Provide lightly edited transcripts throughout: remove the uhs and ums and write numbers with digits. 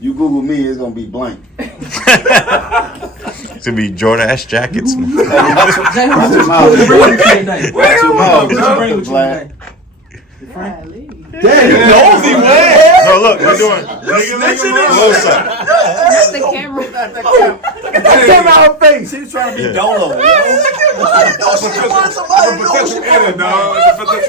You Google me, it's gonna be blank. It's gonna be Jordache jackets. Watch your mouth. Watch your mouth, Vlad. Damn, you nosy, man. No, look, we're doing close up. That's the camera. That camera out her face. She was trying to be dolo. She wants somebody to know she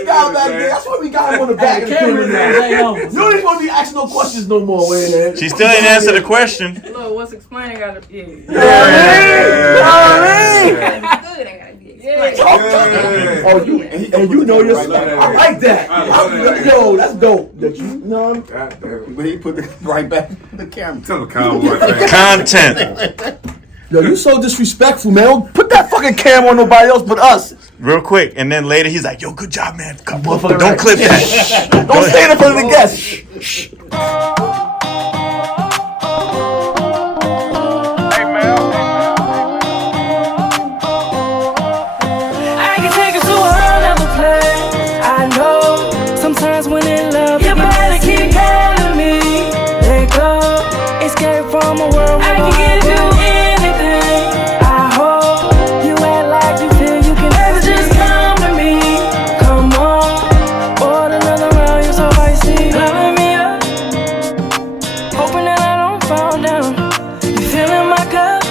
that's why we got him on the back of the camera now. You don't even want to be asking no questions no more, Waynehead. She still ain't answered the question. Look, what's explaining gotta be. Yeah. Good, I gotta be explained. Oh, you know your stuff. I like that. Yo, that's dope. That you know. But he put it right back in the camera. Tell the cowboy thing. Content. Yo, you so disrespectful, man. Don't put that fucking camera on nobody else but us. Real quick, and then later he's like, "Yo, good job, man. Don't Right. clip that. Don't stand in front of the guests. Shh. From a world I can give you anything. I hope you act like you feel you can never just come to me. Come on, order another round, you're so icy. Loving me up, hoping that I don't fall down. You filling my cup,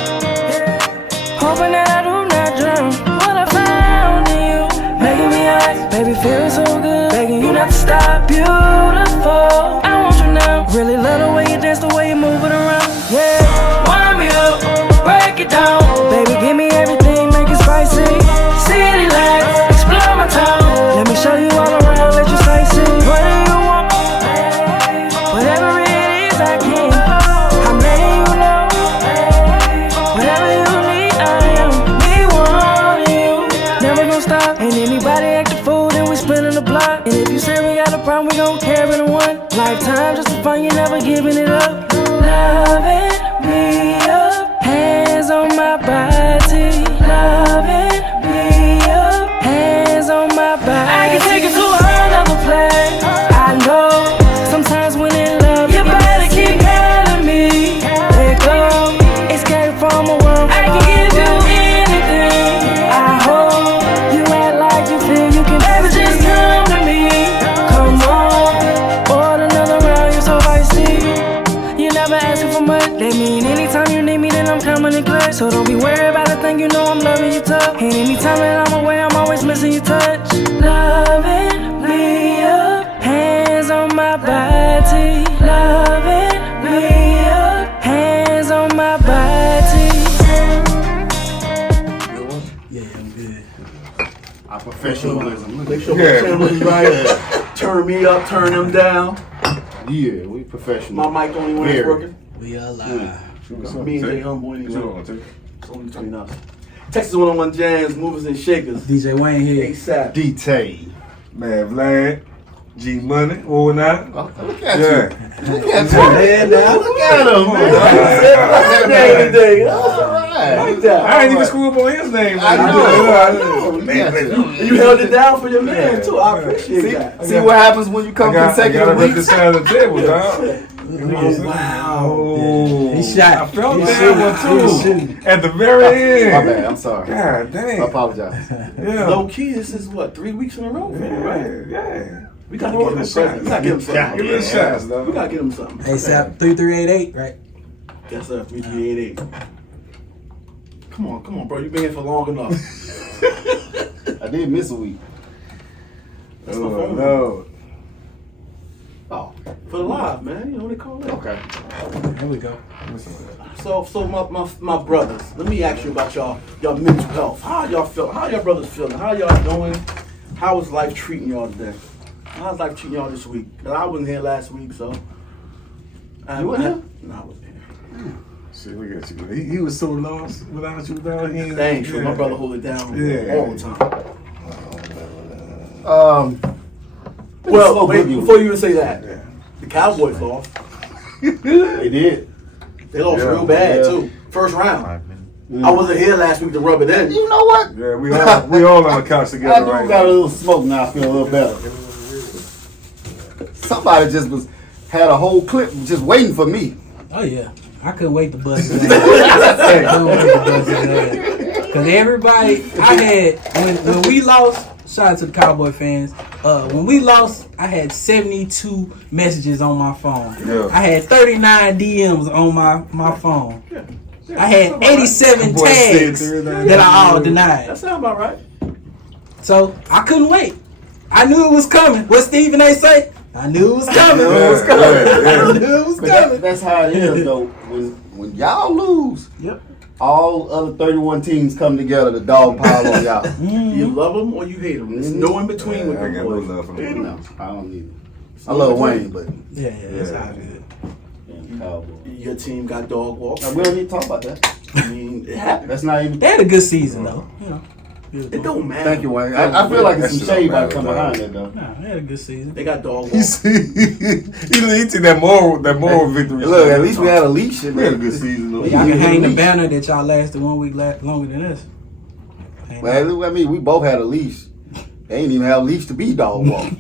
hoping that I do not drown. What I found in you, making me ice, baby, feeling so good. Begging you not to stop, beautiful. I want you now, really love the way you dance, the way you move it around. Yeah, wind me up, break it down. Baby, give me everything, make it spicy. City lights, explore my town. Let me show you all around, let you sightsee. What do you want? Whatever it is, I can. I'm letting you know. Whatever you need, I am. Me wanting you, never gonna stop. Ain't anybody act a fool, then we spinning the block. And if you say we got a problem, we gon' carry the one. Lifetime just to find you never giving it up. Loving me up, hands on my body. Loving me up, hands on my body. I can take it to another place. I know sometimes when in love, you better keep calling me. Let go, escape from a world I can give you anything. I hope you act like you feel you can never just come to me. Come on, order another round, you're so icy. You never asking for much. That mean anytime you need me, then I'm coming in clutch. So don't be worried about a thing, you know I'm loving you tough. And anytime that I'm away, I'm always missing your touch. Loving me up, hands on my body. Loving me up, hands on my body. Yeah, I'm good. Our professionalism. Make sure my camera's right. Turn me up, turn them down. Yeah, we professional. My mic only when it's working. We are live. Me and Jay Humble What you gonna take? It's only between us. Texas 101 Jams, Movers and Shakers. DJ Wayne here. ASAP. Detail. Man, Vlad, G Money, all that. Oh, look at Yeah. you. Look at you. Man, now. Look at him, man. Like that. I ain't even screw up on his name. I know. Man, You held it down for your man, too. I appreciate that. See what happens when you come I gotta consecutive rip this weeks? side of the table, dog. Wow. Oh, He shot. I felt He that shooting. one He too. shooting. At the very end. My bad, I'm sorry. God I dang. apologize. Yeah. Low key, this is what, 3 weeks in a row? Right? Yeah. We gotta get him a present. We gotta get him something. Give me a shot, We dog. gotta get him something. ASAP 3388, right? Yes, sir. 3388. Come on, bro. You've been here for long enough. I did miss a week. That's my phone. No. Oh, For the live, man. You know what they call it? okay. Here we go. So my brothers, let me ask you about y'all mental health. How y'all feel? How y'all brothers feeling? How y'all doing? How is life treating y'all today? How's life treating y'all this week? 'Cause I wasn't here last week, so. You wasn't here? No, I wasn't here. See, look at you. He was so lost without you, dog. He ain't- Thanks, yeah. my brother hold it down Yeah. all the time. Slow Wait, boogie. before you even say that, Yeah. the Cowboys lost. They did. They lost Yeah. real bad Yeah. too. First round. 5 minutes. I wasn't here last week to rub it in. You know what? Yeah, we all on the couch I together do right got a now. little smoke now. I feel a little better. Somebody just had a whole clip just waiting for me. Oh yeah, I couldn't wait to bust his ass. Cause everybody, I had when we lost. Shout out to the Cowboy fans. When we lost, I had 72 messages on my phone. Yeah. I had 39 DMs on my phone. I had 87 tags that I all denied. That sounds about right. So I couldn't wait. I knew it was coming. What Stephen A. say? I knew it was coming. Yeah, I knew it was But coming. that's how it is, though. When y'all lose, Yep. all other 31 teams come together to dog pile on y'all. You love them or you hate them. There's no in between with I them got no boys. love for No, them. I don't need it. I love Wayne, but Yeah, that's how good. damn Cowboys. Your team got dog walks. We don't need to talk about that. I mean, it happens. That's not even. They had a good season though. You know. It don't matter. Thank you, Wayne. I feel like it's some That shit shade don't about to come matter, behind dog. that, though. Nah, they had a good season. They got dog He walks. took that moral victory. Look, at least we had a leash. We had a good season though. Y'all can hang the banner that y'all lasted 1 week longer than us. Hang Well, look, I mean, we both had a leash. They ain't even have a leash to be dog walk.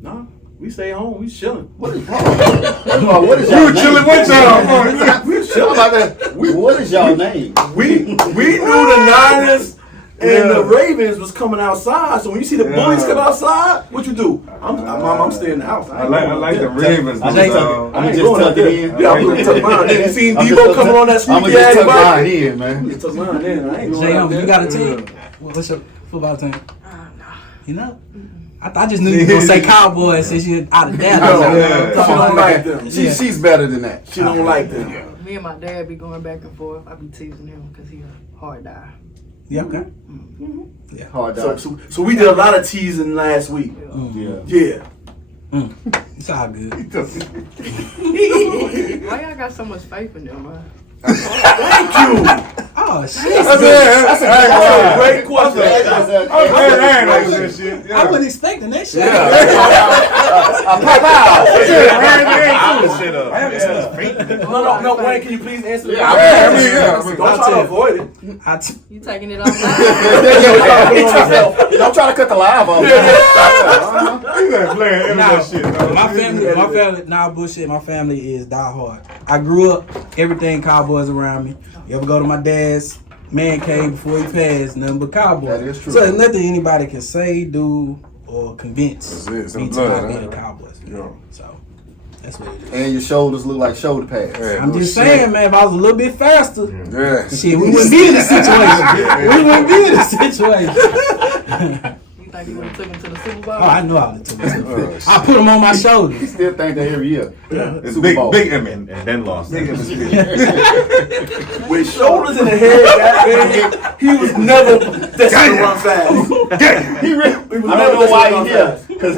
Nah, we stay home. We chilling. What is what is We y'all were chilling with y'all. We chilling about that. What is y'all name? We knew the Niners and the Ravens was coming outside. So when you see the bullies come outside, what you do? I'm staying in the house. I like the Ravens. I'm Jay- just going tuck there. it in. Yeah, I'm gonna tuck mine in. You seen I'm Debo just coming on that I'm sneaky gonna just ass tuck bike? mine in, man. You took mine in. I ain't going Jay, out there. you got a team? What's your football team? No. You know? I just knew you were gonna say Cowboys since you're out of Dallas. Yeah. She don't like them. She's better than that. She don't like them. Me and my dad be going back and forth. I be teasing him because he a hard die. Yeah, okay. Hard dog. So we did a lot of teasing last week. Yeah. Yeah. It's all good. Why y'all got so much faith in them, man? Thank you. Oh shit! That's a great question. I wasn't expecting that shit. No, Wayne, can you please answer the Yeah, question? Don't try to avoid it. You taking it off? Don't try to cut the live off. Nah, bullshit. My family is die hard. I grew up, everything Cowboys around me. You ever go to my dad's man cave before he passed, nothing but Cowboys. That is true. So there's nothing anybody can say, do, or convince That's it. It's in me the to blood, not be huh? a Cowboys fan. Yeah. So that's what it is. And your shoulders look like shoulder pads. Yeah, I'm no just shit. saying, man, if I was a little bit faster, Yeah. shit, we wouldn't be in this situation. We wouldn't be in this situation. You think you would have took him to the Super Bowl? Oh, I know I would have took it. Oh, I put them on my shoulders. Still think that every year. It's Super big, Bowl. big And image. then lost. Big image. With shoulders in the head, goddamn, he was never destined to run fast. He really, I don't know why he here. Because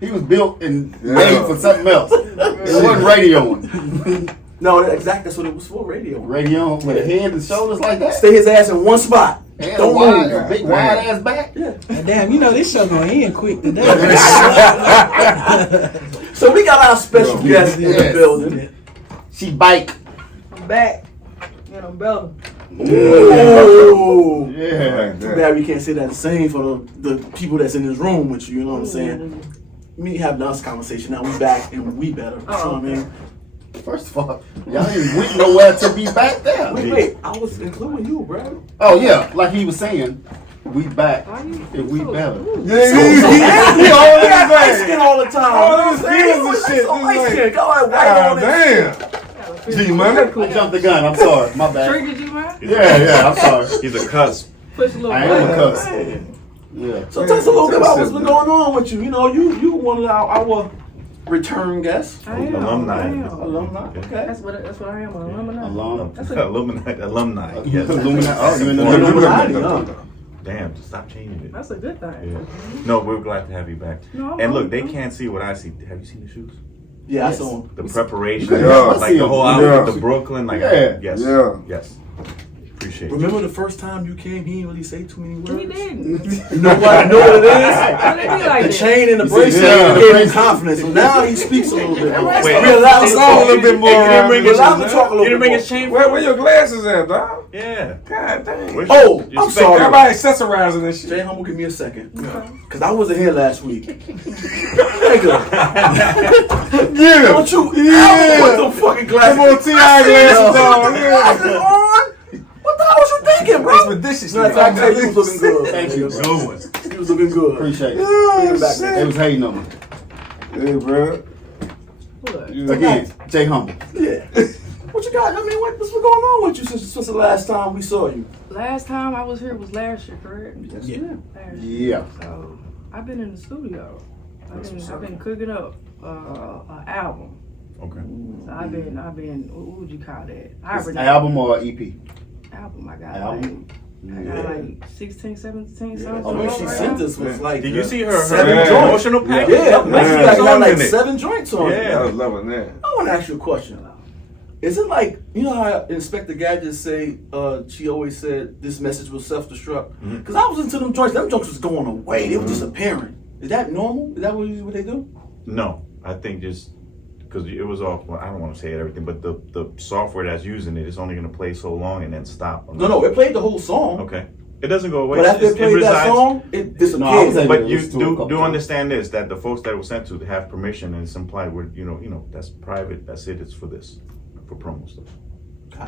he was built and made for something else. It wasn't radioing. No, that's what it was for, radio. Radio with a head and shoulders like that. Stay his ass in one spot. And a Don't wide, move. a big wide ass back. Yeah. Damn, you know this show gonna end quick today. So we got our special guest in the Yes. building. She bike. I'm back. And I'm better. Ooh. Yeah. Too bad we can't say that the same for the people that's in this room with you. You know what I'm saying? Me have this conversation now. We back and we better. You know what I mean? First of all, y'all ain't went nowhere to be back there. Wait. I was including you, bro. Oh yeah, like he was saying, we back and we better. We always got light skin all the time. All You know those what I'm saying? feels and shit, So just light like- skin. Got like white God on it. damn. G-Money. I jumped the gun. I'm sorry. My bad. Triggered you, man? Yeah. I'm sorry. He's a cusp. Push a little I am a bit. cuss. Yeah. So tell us a little bit about what's been going on with you. You know, you one of our return guests. I am. Alumni. I am. Alumni. Okay. That's what I am, an alumni. Alone. Alumni. Yes. Illuminati. Oh, you're in the Illuminati, Illuminati. huh? Damn, just stop changing it. That's a good thing. Yeah. No, we're glad to have you back. No, And look, they can't see what I see. Have you seen the shoes? Yeah, Yes. I saw him. The preparation, Yeah. like the whole outfit, Yeah. the Brooklyn, like Yeah. yes, Yeah. yes. Appreciate it. Remember the first time you came, he didn't really say too many words? He didn't. You know what? I know what it is? How they be like The that? chain and the You see, bracelet yeah, the gave him bracelet. confidence. So now he speaks a little bit more. Wait, We're allowed to talk a little bit more. We're allowed to talk a little You didn't bit bring more. his chain? Where your glasses at, dog? Yeah. God dang. Where's Oh, your I'm spec- sorry. Everybody accessorizing this Jay shit. Humble, give me a second. Because I wasn't here last week. Nigga. Yeah. Don't you ever put the fucking glasses Come on, T.I. glasses on. Glasses Yeah. on? What the hell was you thinking, bro? Expeditious. Matter of fact, Jay, you was looking good. Thank you. You was looking good. Appreciate it. Bring it back, They was hating on me. Hey, bro. What? Again, Jay Humble. Yeah. What you got? I mean, what's going on with you since the last time we saw you? Last time I was here was last year, correct? Yeah. Last year. Yeah. So I've been in the studio. I've been cooking up an album. Okay. So I've been. What would you call that? It's Hybrid album or EP? Album. I got Album? like 16, 17 songs. Oh, when she right sent now. us was like. Did you see her 7 Yeah. joints? promotional package? Yeah, Like, like, she you got got songs like in it. 7 joints on it. Yeah. I was loving that. I want to ask you a question. Is it like, you know how Inspector Gadget say, she always said this message will self-destruct? Because I was into them joints was going away. They were disappearing. Is that normal? Is that what they do? No, I think just because it was off. Well, I don't want to say everything, but the software that's using it is only going to play so long and then stop. No, it played the whole song. Okay, it doesn't go away. But after it played that song, it disappeared. No, I was able But to you listen to it a couple do times. understand this, that the folks that it was sent to have permission, and it's implied with you know that's private. That's it. It's for this, for promo stuff.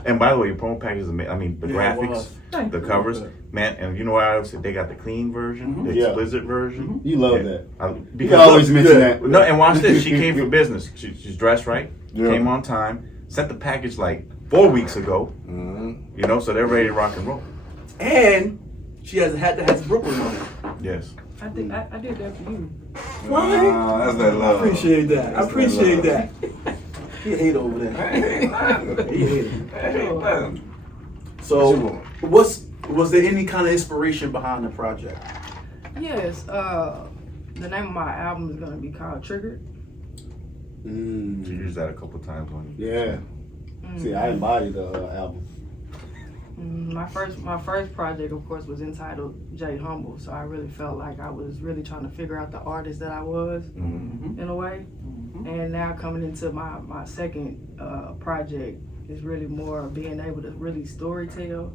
And by the way, your promo package is amazing. I mean, the Yeah, it graphics, was. the covers, man. And you know what I said? They got the clean version, the Yeah. explicit version. You love Yeah. that. Because You always look, mention that. No, and watch this. She came for business. She's dressed right. Yeah. Came on time. Sent the package like 4 weeks ago. Mm-hmm. You know, so they're ready to rock and roll. And she has a hat that has Brooklyn on it. Yes. I did that for you. That's that I love. appreciate that. I That's appreciate that that. He hate over there. Hey, nothing. He hate. Hey, nothing. So, What you was there any kind of inspiration behind the project? Yes. The name of my album is gonna be called Triggered. She used that a couple times on you. Yeah. See, I embodied the album. My first project, of course, was entitled Jay Humble. So I really felt like I was really trying to figure out the artist that I was in a way. And now coming into my second project is really more being able to really storytell,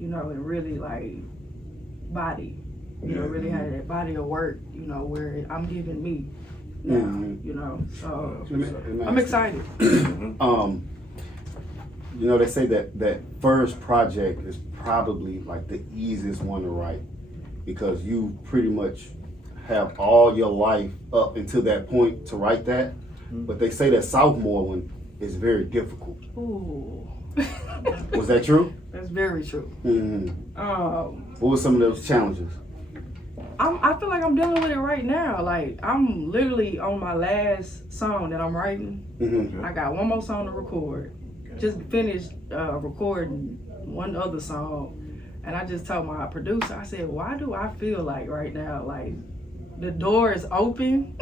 you know, and really like body, you know, really have that body of work, you know, where I'm giving me now, you know. So I'm excited. You know, they say that first project is probably like the easiest one to write because you pretty much have all your life up until that point to write that. But they say that sophomore one is very difficult. Ooh. Was that true? That's very true. What were some of those challenges? I feel like I'm dealing with it right now. Like I'm literally on my last song that I'm writing. I got one more song to record. Just finished recording one other song, and I just told my producer, I said, why do I feel like right now, like the door is open,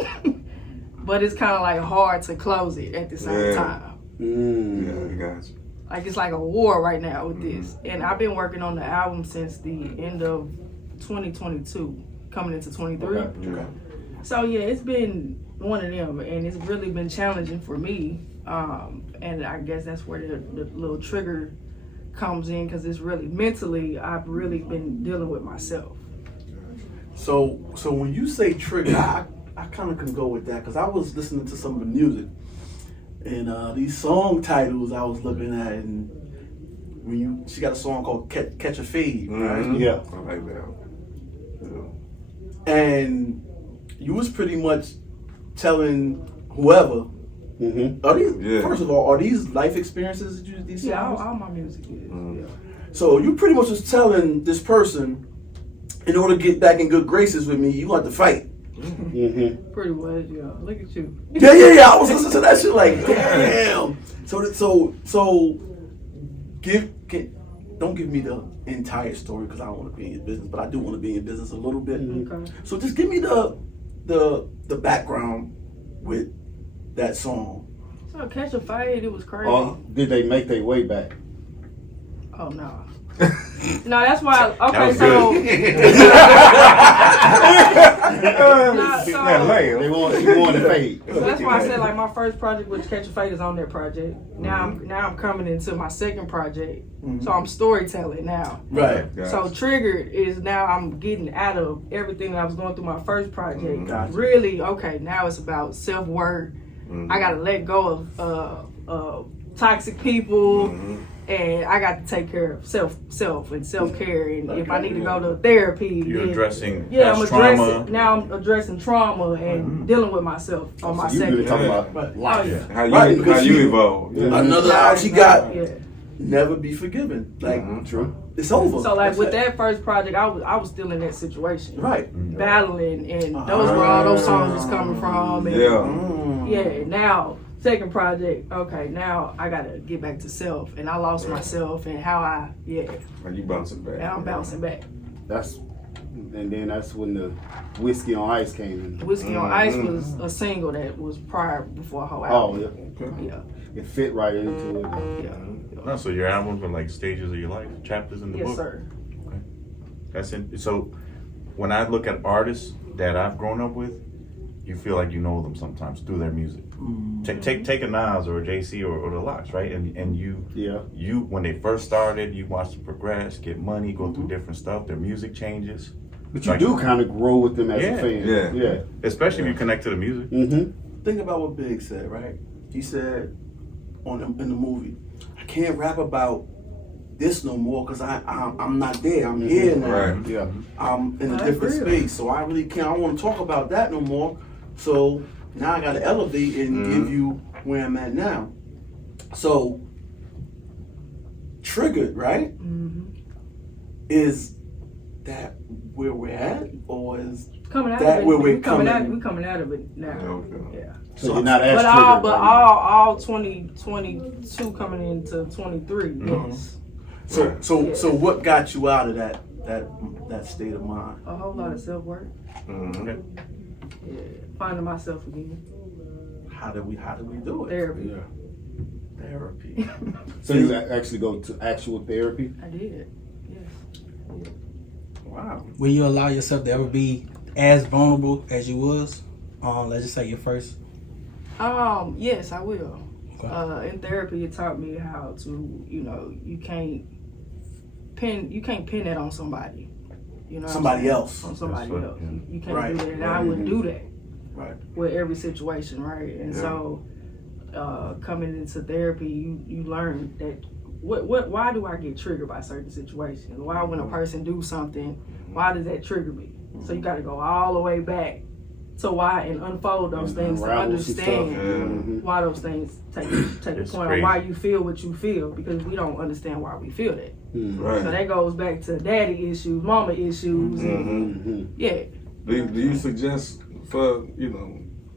but it's kind of like hard to close it at the same time. Yeah, I got you. Like it's like a war right now with this. And I've been working on the album since the end of 2022, coming into 23. Okay. So yeah, it's been one of them, and it's really been challenging for me. And I guess that's where the little trigger comes in, because it's really mentally, I've really been dealing with myself. So when you say trigger, I kind of can go with that because I was listening to some of the music and these song titles I was looking at, and she got a song called Catch a Fade, right? Yeah. I like that. And you was pretty much telling whoever. Are these, first of all, are these life experiences that you these Yeah, songs? all my music is. Yeah. So you pretty much was telling this person, in order to get back in good graces with me, you want to fight. Pretty much, yeah. Look at you. Yeah. I was listening to that shit like, damn. So don't give me the entire story because I don't want to be in your business, but I do want to be in your business a little bit. Okay. So just give me the background with that song. So Catch a Fade, it was crazy. Or did they make their way back? Oh no. No, that's why. That Okay, was so. They want to fade. So that's why I said like my first project with Catch a Fade is on that project. Now I'm coming into my second project. So I'm storytelling now. Right. So Triggered is now I'm getting out of everything that I was going through my first project. Gotcha. Really, okay, now it's about self-worth. I gotta let go of toxic people. And I got to take care of self and self-care. And if I need to go to therapy, You're addressing I'm past addressing trauma. now. I'm addressing trauma and dealing with myself on my You second. really talking about life. Oh, yeah. How you evolve. Another out she got. Yeah. Never be forgiven. Like True. it's over. So like That's with it. that first project, I was still in that situation, Right. battling, and those were all those songs was coming from. And yeah. Now second project, okay, now I gotta get back to self, and I lost myself and how I And you bouncing back. Now I'm bouncing back. And then that's when the Whiskey on Ice came in. Whiskey on Ice was a single that was before a whole Oh album. yeah. Yeah. It fit right into it. No, so your albums are like stages of your life, chapters in the book. Yes, sir. Okay. That's it. So when I look at artists that I've grown up with, you feel like you know them sometimes through their music. Take a Nas or a JC or the Locks, right? And you when they first started, you watch them progress, get money, go through different stuff. Their music changes. But you do kind of grow with them as a fan. Yeah. Especially if you connect to the music. Think about what Big said, right? He said in the movie, I can't rap about this no more because I'm not there. I'm here now. Right. Yeah. I'm in a different space, so I really can't. I don't want to talk about that no more. So now I got to elevate and give you where I'm at now. So Triggered, right? Is that where we're at, or is Coming out that of it. where we're we coming coming? out of it now. Okay. Yeah. So you're not as But triggered. all 2022 coming into 23. Yes. So what got you out of that state of mind? A whole lot of self-work. Okay. Yeah. Finding myself again. How did we do it? Therapy. Therapy. So you actually go to actual therapy? I did. Yes. Wow. Will you allow yourself to ever be as vulnerable as you was? Let's just say your first. Yes, I will. Okay. In therapy, it taught me how to, you can't pin that on somebody. Somebody else. On somebody That's else. what- You can't Right. do that. And I wouldn't do that Right. with every situation, right? And so, coming into therapy, you learn that why do I get triggered by certain situations? Why when a person do something, why does that trigger me? So you got to go all the way back to why and unfold those things to Unravel some stuff. understand why those things take the It's point crazy. on why you feel what you feel, because we don't understand why we feel that. Right. So that goes back to daddy issues, mama issues, and yeah. Do you suggest for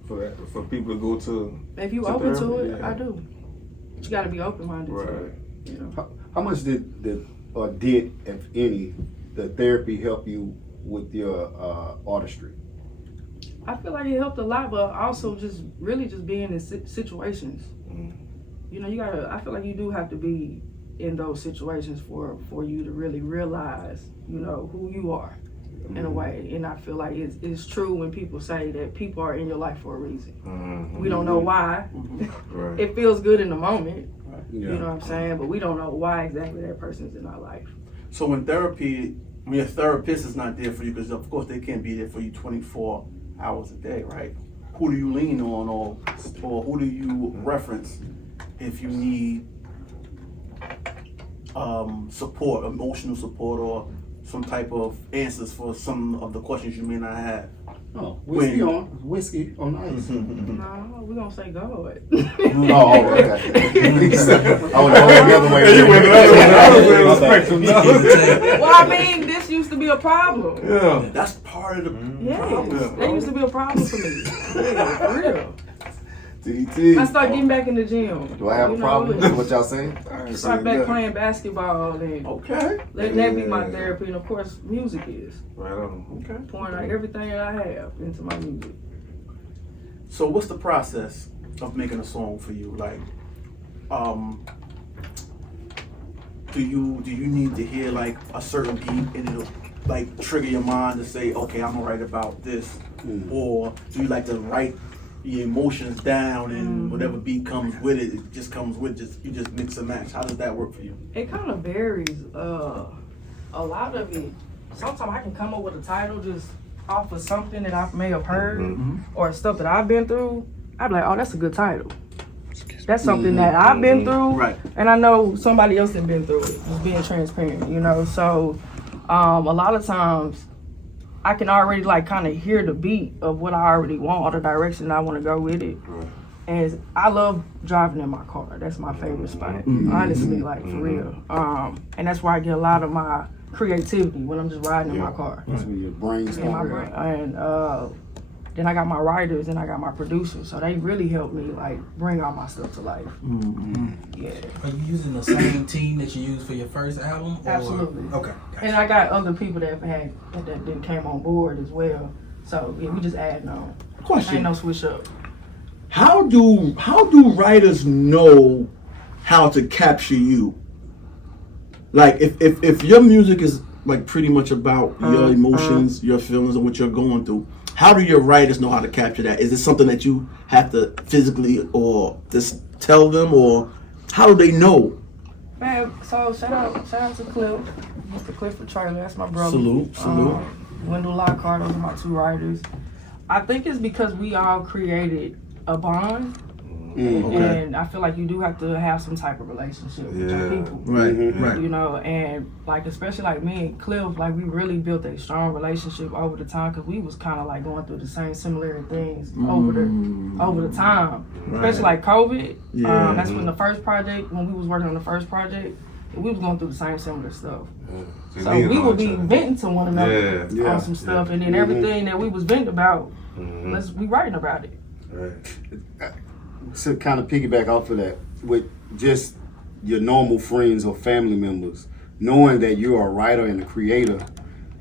for people to go to? If you To open to therapy, it, yeah. I do. But you got to be open minded to Right. it. How much did, if any, the therapy help you with your artistry? I feel like it helped a lot, but also just really just being in situations. I feel like you do have to be in those situations for you to really realize, who you are in a way. And I feel like it's true when people say that people are in your life for a reason. We don't know why. Right. It feels good in the moment, Yeah. you know what I'm saying? But we don't know why exactly that person's in our life. So when therapy, when your therapist is not there for you, because of course they can't be there for you 24 hours a day, right? Who do you lean on, or who do you reference if you need support, emotional support, or some type of answers for some of the questions you may not have? Oh, whiskey on ice. No, we're gonna say go ahead. Oh, okay. I would have went the other way. Well, I mean, this used to be a problem. Yeah. That's part of the Yes, that used to be a problem for me. Yeah, for real. TT. I started getting back in the gym. Do I have a problem with what y'all saying? Start back playing basketball and Okay. letting that be my therapy, and of course, music is Right on. Okay. pouring out everything that I have into my music. So what's the process of making a song for you? Like, do you need to hear like a certain beat and it'll like trigger your mind to say, okay, I'm gonna write about this, or do you like to write your emotions down and whatever beat comes with it, it just comes with you just mix and match? How does that work for you? It kind of varies. A lot of it, sometimes I can come up with a title just off of something that I may have heard or stuff that I've been through. I'd be like, oh, that's a good title. That's something that I've been through, Right. and I know somebody else has been through it. Just being transparent, you know. So a lot of times I can already like kind of hear the beat of what I already want or the direction I want to go with it. And I love driving in my car. That's my favorite spot, honestly, like for real. And that's where I get a lot of my creativity, when I'm just riding in my car. That's when your brain's In my brain. And then I got my writers and I got my producers, so they really help me like bring all my stuff to life. Yeah. Are you using the same team that you used for your first album? Or? Absolutely. Okay. Gotcha. And I got other people that then came on board as well. So yeah, we just adding on. Question. Ain't no switch up. How do writers know how to capture you? Like if your music is like pretty much about your emotions, your feelings, and what you're going through, how do your writers know how to capture that? Is it something that you have to physically or just tell them, or how do they know? Man, so shout out to Cliff, Mr. Clifford Charlie. That's my brother. Salute. Wendell Lockhart, those are my two writers. I think it's because we all created a bond. And I feel like you do have to have some type of relationship with your people. Right. You know, and like especially like me and Cliff, like we really built a strong relationship over the time, because we was kind of like going through the same similar things over the time. Especially like COVID. That's when when we was working on the first project, we was going through the same similar stuff. So we would be venting to one another on some stuff, and then everything that we was venting about, we writing about it. To kind of piggyback off of that, with just your normal friends or family members, knowing that you're a writer and a creator,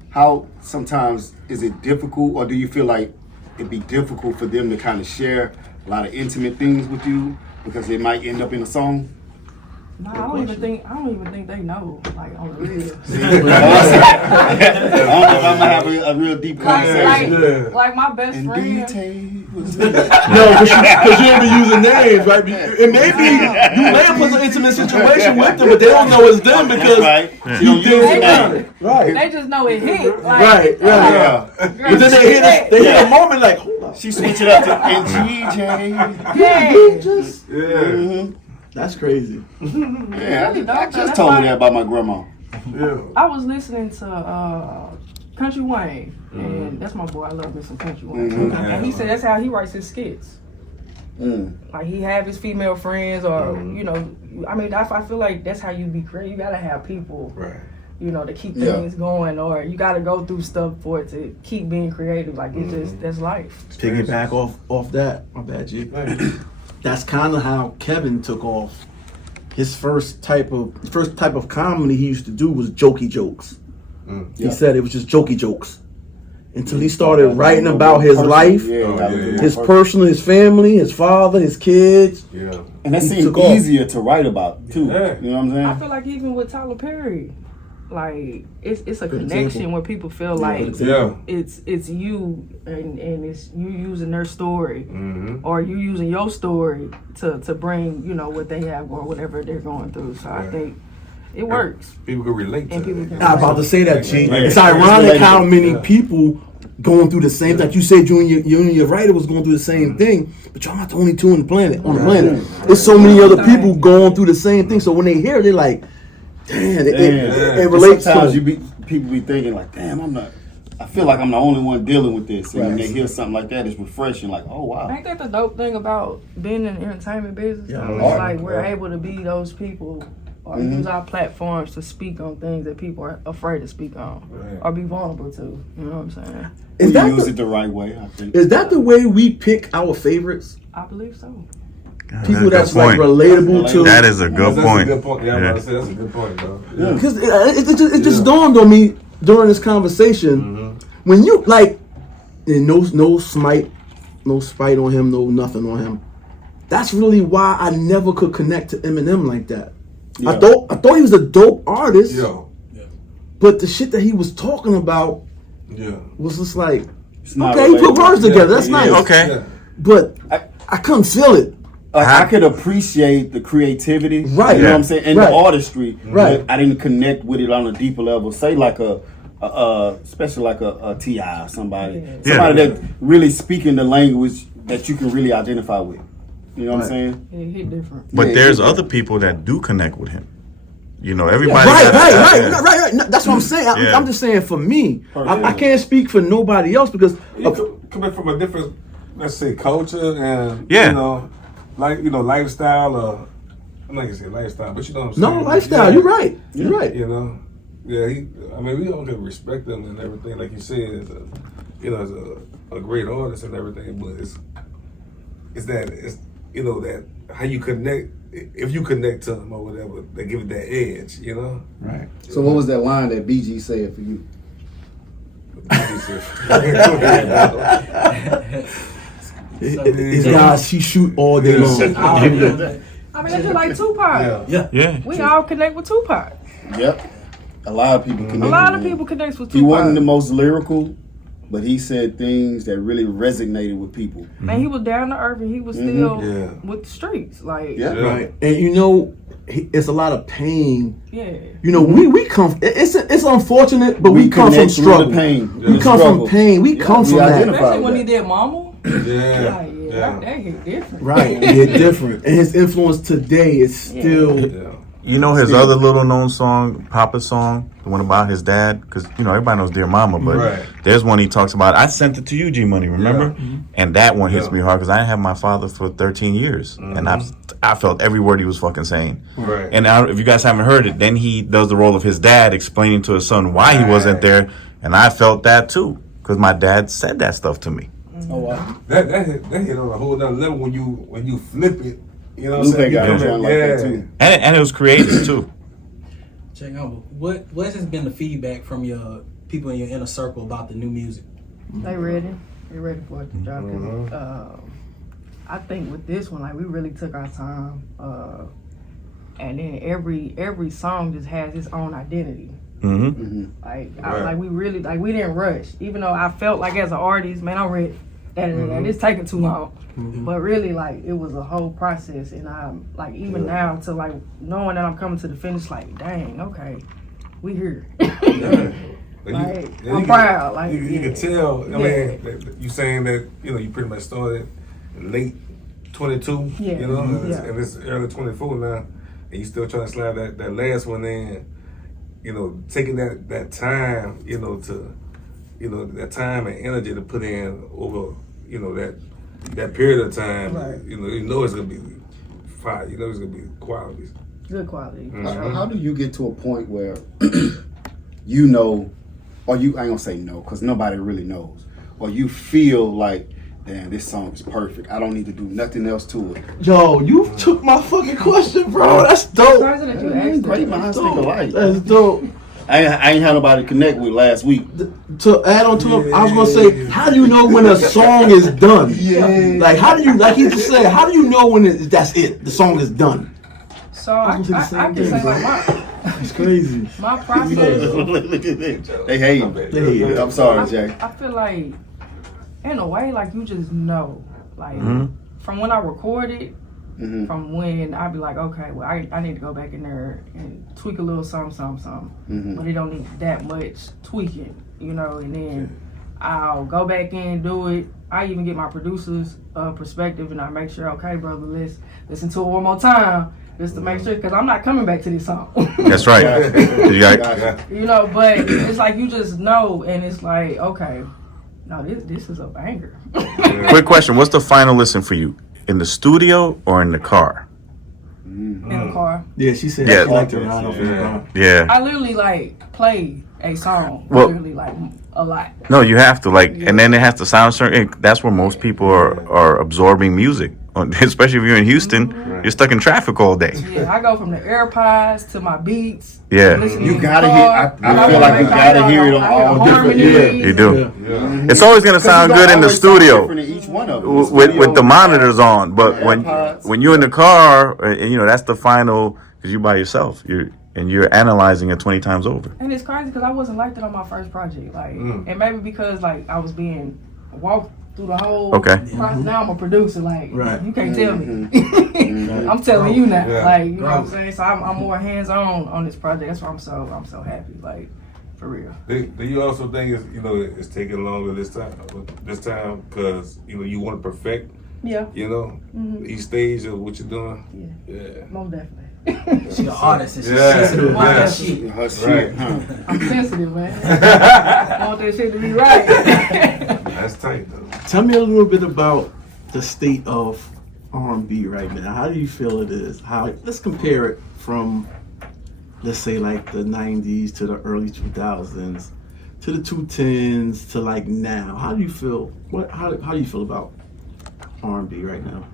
how sometimes is it difficult, or do you feel like it'd be difficult for them to kind of share a lot of intimate things with you because it might end up in a song? No, I don't even think they know, like on the real. I don't know if I'm gonna have a real deep conversation. Like my best In friend. detail. No, because you don't be using names, right? And maybe you may have put an intimate situation with them, but they don't know it's them because you did it. Right. They just know it hit. Like, Right. Yeah. But then they hit a moment like, hold up. She switched it up to NGJ. Yeah. That's crazy. Yeah, I just told her that about my grandma. I was listening to Country Wayne, and that's my boy. I love me some Country Wayne. And he said that's how he writes his skits. Like he have his female friends, or you know, I mean, I feel like that's how you be creative. You gotta have people, you know, to keep things going, or you gotta go through stuff for it to keep being creative. Like it just that's life. Piggyback off that. My bad, G. That's kind of how Kevin took off. His first type of comedy he used to do was jokey jokes. He said it was just jokey jokes until he started writing about his life, his personal, his family, his father, his kids. And that seemed easier to write about too. You know what I'm saying? I feel like even with Tyler Perry, like it's a connection where people feel like it's you and it's you using their story or you using your story to bring, you know, what they have or whatever they're going through. So I think it works. People can relate to it. I'm about to say that, G. It's ironic how many people going through the same thing. Like you said, you and your writer was going through the same thing, but y'all not the only two on the planet. There's so many other people going through the same thing. So when they hear it, they're like, damn, it relates. Sometimes people be thinking like, damn, I feel like I'm the only one dealing with this. And when they hear something like that, it's refreshing. Like, oh wow. Ain't that the dope thing about being in the entertainment business? It's like we're able to be those people or use our platforms to speak on things that people are afraid to speak on or be vulnerable to. You know what I'm saying? We use it the right way, I think. Is that the way we pick our favorites? I believe so. People that's like relatable to. That is a good point. That's a good point. Yeah, that's a good point, bro. Because it just dawned on me during this conversation when you like, no spite on him, no nothing on him. That's really why I never could connect to Eminem like that. Yeah. I thought he was a dope artist. Yeah. But the shit that he was talking about was just like, It's not okay, he put relatable. words together. That's nice. Okay. Yeah. But I couldn't feel it. Like, I could appreciate the creativity, Right. You know what I'm saying, and Right. the artistry. Right. But I didn't connect with it on a deeper level. Say like especially like a T.I. or somebody that really speaking the language that you can really identify with. You know what I'm saying? Yeah, he different. But Yeah, there's yeah. other people that do connect with him. You know, everybody. Right. No, that's what I'm saying. Yeah. I'm just saying for me, I can't speak for nobody else because Coming from a different, let's say, culture and Yeah. lifestyle. Or I'm not gonna say lifestyle, but you know what I'm saying. no lifestyle. Yeah. You're right. You're right. You know, yeah. We all can respect him and everything, like you said, as a great artist and everything. But it's that how you connect. If you connect to him or whatever, they give it that edge. You know. Right. So what was that line that BG said for you? It's guys she shoot all day long. I mean, it's just like Tupac. Yeah. We all connect with Tupac. Yep. A lot of people connect. A lot with of him. people connect with Tupac. He wasn't the most lyrical, but he said things that really resonated with people. And he was down to earth, and he was still with the streets. Like, Yeah. Right. And you know, it's a lot of pain. yeah. You know, we come. It's unfortunate, but we come from connect with struggle. the pain. We the come struggle. from pain. We come we from that. identify. Especially when with he that. did Mama. Yeah. Like, that hit different. Right. They're different, and his influence today is still. Yeah. You know his other little known song, Papa's song, the one about his dad, because everybody knows Dear Mama, but Right. there's one he talks about. I sent it to you, G Money, remember? Yeah. And that one hits me hard because I didn't have my father for 13 years, and I felt every word he was fucking saying. Right. And now, if you guys haven't heard it, then he does the role of his dad, explaining to his son why he wasn't there, and I felt that too because my dad said that stuff to me. Oh wow. That hit on a whole nother level when you flip it. You know what I'm Lupe saying? got You a come joint in- like that too. And it was creative too. Check out. What has been the feedback from your people in your inner circle about the new music? They ready. They ready for it to drop. 'Cause, I think with this one, like, we really took our time. And then every song just has its own identity. Mm-hmm. Like we really, like, we didn't rush. Even though I felt like as an artist, man, I'm ready. And it's taking too long. But really, like, it was a whole process. And I'm like, even now, to like knowing that I'm coming to the finish, like, dang, okay, we here. Like, I'm proud. Like, you can tell. I mean, that you saying that you pretty much started late 22. Yeah. And it's early 24 now, and you still trying to slide that last one in. Taking that time, to that time and energy to put in over, that period of time. Right. It's gonna be fire. It's gonna be quality. good quality. How do you get to a point where or you, I ain't gonna say no, because nobody really knows, or you feel like, damn, this song is perfect, I don't need to do nothing else to it? Yo, you took my fucking question, bro. That's dope. Surprising that you asked Great that. minds think alike. That's dope. I ain't had nobody to connect with last week. To add on to it, I was gonna say, how do you know when a song is done? Yeah. Like, how do you, like he just said, how do you know when that's it? The song is done. So I was gonna say the can same thing, say bro. like It's crazy. my process. Look at that. They hate. I'm sorry, Jay. I feel like, in a way, like, you just know, like, from when I recorded, from when I be like, okay, well, I need to go back in there and tweak a little something, but it don't need that much tweaking, and then I'll go back in and do it. I even get my producer's perspective, and I make sure, okay, brother, let's listen to it one more time, just to make sure, because I'm not coming back to this song. That's right. You got, But it's like you just know, and it's like, okay, no, this is a banger. quick question: what's the final listen for you? In the studio or in the car? In the car. Yeah, she said Yeah. she liked it right off the car. Yeah. I literally like play a song. Well- Literally like a lot. No, you have to and then it has to sound certain. That's where most people are absorbing music, especially if you're in Houston. You're stuck in traffic all day. Yeah, I go from the AirPods to my beats. Yeah. listening You in gotta the hear. car. I feel like you gotta hear it on I hear all the different. harmonies. You do. Yeah. It's always gonna sound good in the studio Different in each one of them. with the monitors on, but AirPods. when you're in the car, and that's the final because you by yourself. You're analyzing it 20 times over. And it's crazy because I wasn't like that on my first project. Like, and maybe because like I was being walked through the whole process. Now I'm a producer. Like, you can't tell me. I'm telling you now. Like, you know what I'm saying? So I'm more hands on this project. That's why I'm so happy. Like, for real. Do you also think it's taking longer this time? Because you want to perfect. Yeah. Each stage of what you're doing. Yeah. Most definitely. She's an artist and she's sensitive about that shit. Her shit, huh? I'm sensitive, man. I want that shit to be right. That's tight, though. Tell me a little bit about the state of R&B right now. How do you feel it is? Let's compare it from, let's say, like the 90s to the early 2000s to the 2010s to like now. How do you feel? How do you feel about R&B right now?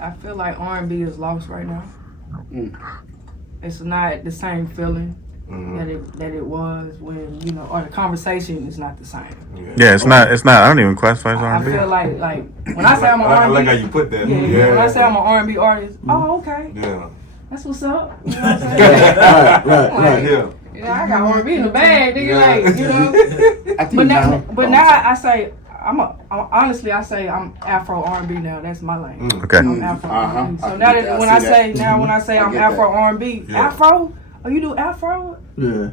I feel like R&B is lost right now. It's not the same feeling that it was when, or the conversation is not the same. Yeah, it's not. I don't even classify as I R&B. feel like when I say I'm an R&B, I like how you put that. When I say I'm an R&B artist, oh, okay. Yeah. That's what's up. You know what I'm saying? Right. I got R&B in the bag, nigga. But now I say honestly, I say I'm Afro R&B now. That's my lane. Okay. I'm Afro R&B. So now that when I say I'm Afro R&B, Afro? Oh, you do Afro? Yeah.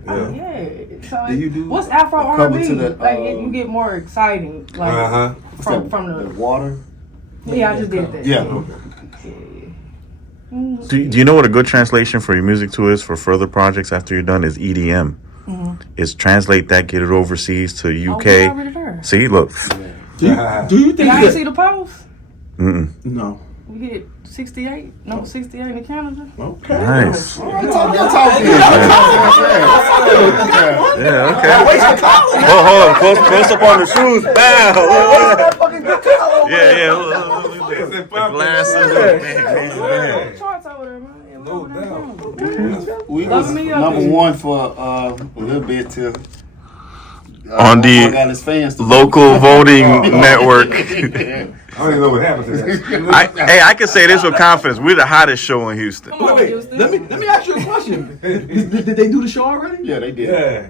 So Do you do what's Afro R&B? to the, You get more exciting, like from the the. water? Yeah, I just did that. Yeah. Do you know what a good translation for your music to is for further projects after you're done is EDM? Is translate that, get it overseas to UK. Oh, already there. See, look. Do you think Y'all ain't see the post? No. We hit 68 in Canada. Okay. Nice. Y'all talking. Yeah, okay. Hold on. Close up on the shoes. Bow. The glasses. Charts over there, man. No doubt. We was number one for a little bit till On the got his fans to local voting network. I don't even know what happened to that. I can say this with confidence. We're the hottest show in Houston. Come on, Houston. Let me ask you a question. Did they do the show already? Yeah, they did. Yeah.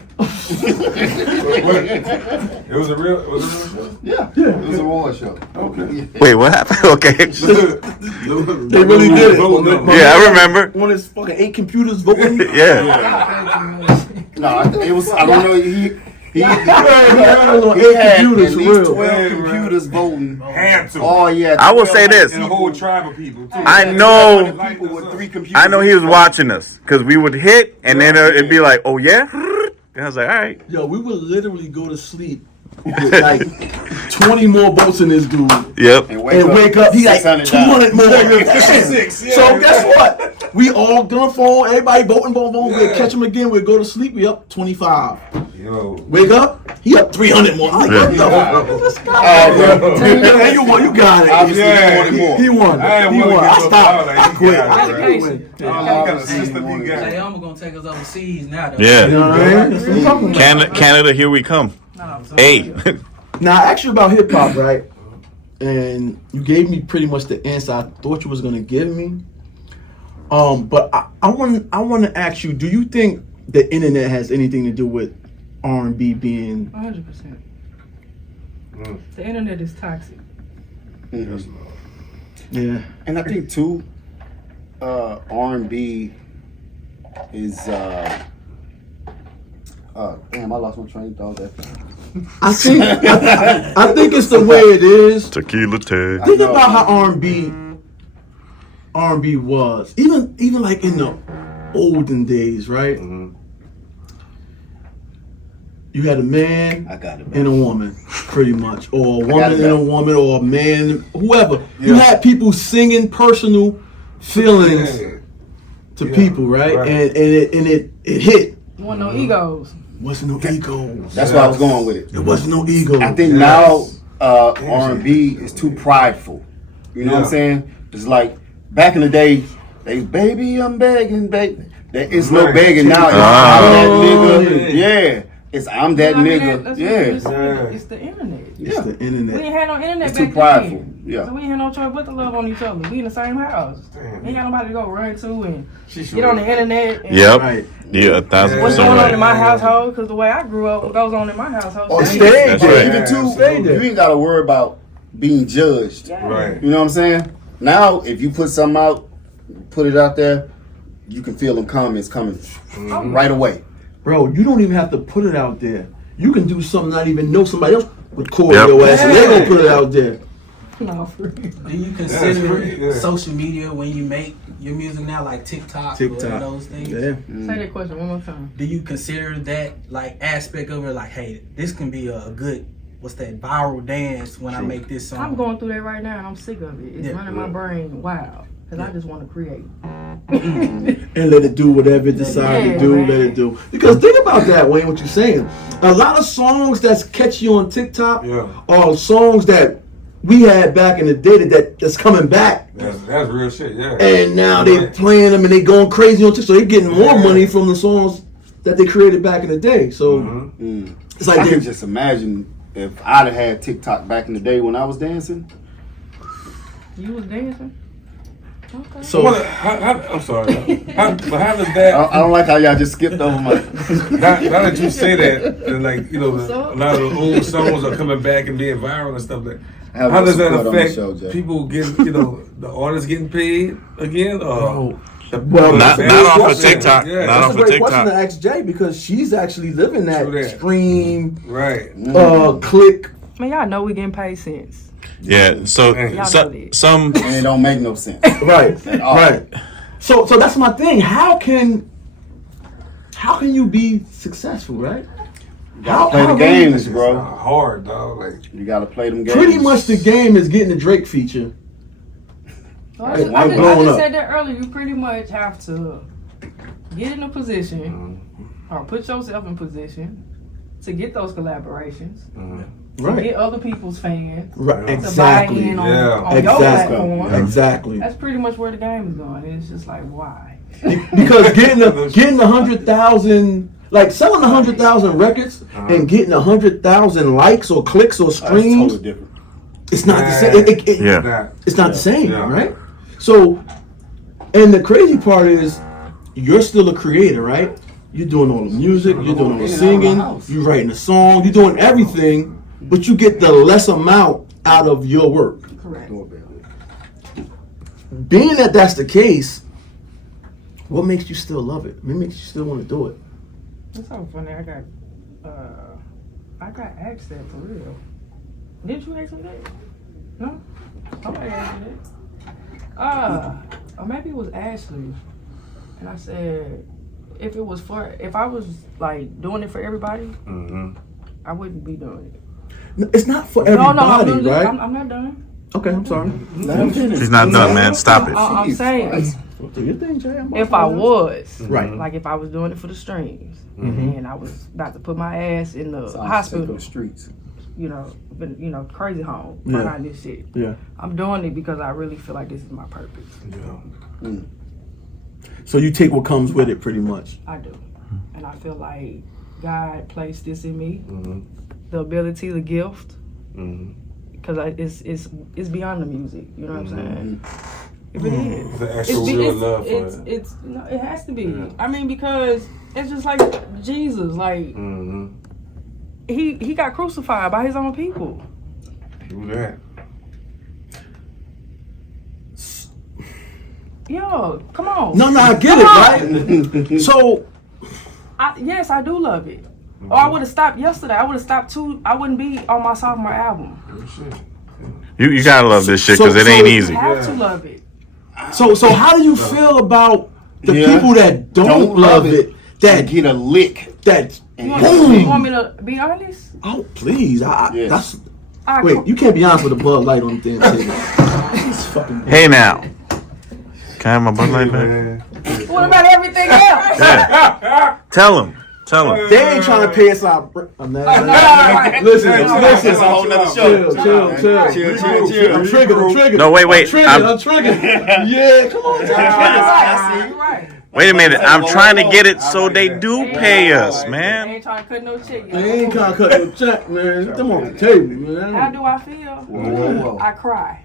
It was a real show? Yeah, it was a war show. Okay. Wait, what happened? Okay. They really did it. Yeah, I remember. On his fucking 8 computers voting. Yeah. No, it was. I don't know. He had had at computers, least real. 12 computers voting. Had to. Oh yeah. I will say this. And a whole tribe of people, too. I know. People with 3 computers. I know he was watching us because we would hit and then it'd be like, oh yeah. And I was like, all right. Yo, we would literally go to sleep with like 20 more votes in this dude. Yep. And Wake up, he like 200 more. $6, So guess what? We all gonna phone, everybody voting. We'll catch him again. We'll go to sleep. We up 25. Yo. Wake up, he up 300 more. I'm like, what the fuck is this guy? Hey, you won. You got it. Obviously, He won. I stopped. I quit. Dedication. What kind of system you got? Jay Humble gonna take us overseas now, though. Yeah. You know what I mean? That's what I'm talking about. Canada, here we come. Hey. Now, I asked you about hip hop, right? And you gave me pretty much the answer I thought you was gonna give me. But I want to ask you: do you think the internet has anything to do with R&B being? 100%. The internet is toxic. Yeah. And I think too, R&B is. Damn, I lost my train of thought. I think it's the way it is. Tequila Ted. Think about how R&B was, even like in the olden days, right? You had a man and a woman, pretty much, or a woman and a woman, or a man, whoever. You had people singing personal feelings to people, right? And it hit. Want no egos. Wasn't no egos. That's where I was going with it. There wasn't no ego. I think now R&B is too prideful. You know what I'm saying? It's like back in the day, baby, I'm begging, baby. There is no begging now. That nigga, It's I'm that I mean, nigga. that's Yeah. what you said. It's the internet. It's the We internet. ain't had no internet It's too back prideful. then. Yeah. So we ain't had no choice but to love on each other. We in the same house. Damn. We ain't got nobody to go run to and She get on the internet. And Yep. Right. Yeah, 1,000% What's going on right. in my household? Because the way I grew up, what goes on in my household. Oh, stays. stay That's there. right. Even too. Stay there. You ain't gotta worry about being judged. Yeah. Right. You know what I'm saying? Now, if you put something out, put it out there, you can feel them comments coming right away. Bro, you don't even have to put it out there. You can do something not even know somebody else record Yep. your ass and they gonna put it out there. No, for real. Do you That's consider great, yeah. social media when you make your music now, like TikTok or those things? Yeah. Say that question one more time. Do you consider that like aspect of it, like, hey, this can be a good, what's that, viral dance when I make this song? I'm going through that right now and I'm sick of it. It's Yeah. running my brain wild. Because I just want to create. And let it do whatever it decides to do, man. let it do. Because think about that, Wayne, what you're saying. A lot of songs that's catchy on TikTok Yeah. are songs that we had back in the day that's coming back. That's real shit, yeah. And now they playing them and they going crazy on TikTok. So they're getting more money from the songs that they created back in the day. So it's like I they, can just imagine if I'd have had TikTok back in the day when I was dancing. You was dancing? Okay. so I'm sorry. But how does that? I don't like how y'all just skipped over my. Now that you say that, and like you know, What's up? a lot of the old songs are coming back and being viral and stuff. Like, Have how no does that support on the affect show, Jay. people getting, you know, the artists getting paid again? Or well, Not that's a off great of question. TikTok. Yeah. Not That's off a of great question to TikTok. ask Jay because she's actually living that True that. stream, right? click. Man, y'all know we getting paid since. Yeah. So Y'all know some that. some And it don't make no sense. Right, right. So that's my thing. How can you be successful, right? You gotta play the games, bro. Hard, dog. Like You gotta play them games. Pretty much the game is getting the Drake feature. So I just, I'm blowing up. said that earlier. You pretty much have to get in a position or put yourself in position to get those collaborations, to Right, get other people's fans, right, to exactly, buy in on, Yeah. on your Exactly. platform. exactly. That's pretty much where the game is going. And it's just like, why? Because getting 100,000, like selling 100,000 records and getting 100,000 likes or clicks or That's streams, totally different. it's not the same. Yeah. that. It's not the same, Yeah. right? So, and the crazy part is, you're still a creator, right? You're doing all the music, you're doing all the singing, you're writing a song, you're doing everything, but you get the less amount out of your work. Correct. Being that that's the case, what makes you still love it? What makes you still want to do it? It's so funny. I got asked that for real. Didn't you ask me that? No? Somebody asked me that. Or maybe it was Ashley. And I said, if I was like doing it for everybody, I wouldn't be doing it. No, it's not for No, everybody, right? I'm not done. Okay, I'm sorry. Let him finish. She's not done, man. Stop it. I'm saying, Do your thing, Jay. I'm if I was, Right. like if I was doing it for the streams, and I was about to put my ass in the Take hospital, the streets. crazy home Yeah. behind this shit. Yeah. I'm doing it because I really feel like this is my purpose. So you take what comes with it, pretty much. I do. And I feel like God placed this in me, the ability, the gift, because it's beyond the music. You know what I'm saying? It really is. The actual real love for it. It has to be. I mean, because it's just like Jesus. Like he got crucified by his own people. Do that. Yo, come on. No, I get it, right? So, Yes, I do love it. Or I would have stopped yesterday. I would have stopped too. I wouldn't be on my sophomore album. You gotta love this shit because So- it ain't so- easy. You have to love it. so how do you feel about the Yeah. people that don't love it? That Get a lick. that You want boom. me to be honest? Oh, please. Yes. That's I wait. You can't be honest with a Bud Light on the damn table. It's fucking. Hey now, can I have my Bud Light back? Man. What about everything else? Yeah. Tell him. They ain't trying to pay us out. I'm not. right. Listen. That's a whole nother show. Chill. I'm triggered. No, wait. I'm triggered. Yeah, come on. You're right. Wait a minute. I'm trying to get it so they do pay us, They man. ain't trying to cut no check. They ain't trying to cut no check, man. Get them on the table, man. How do I feel? Whoa. I cry.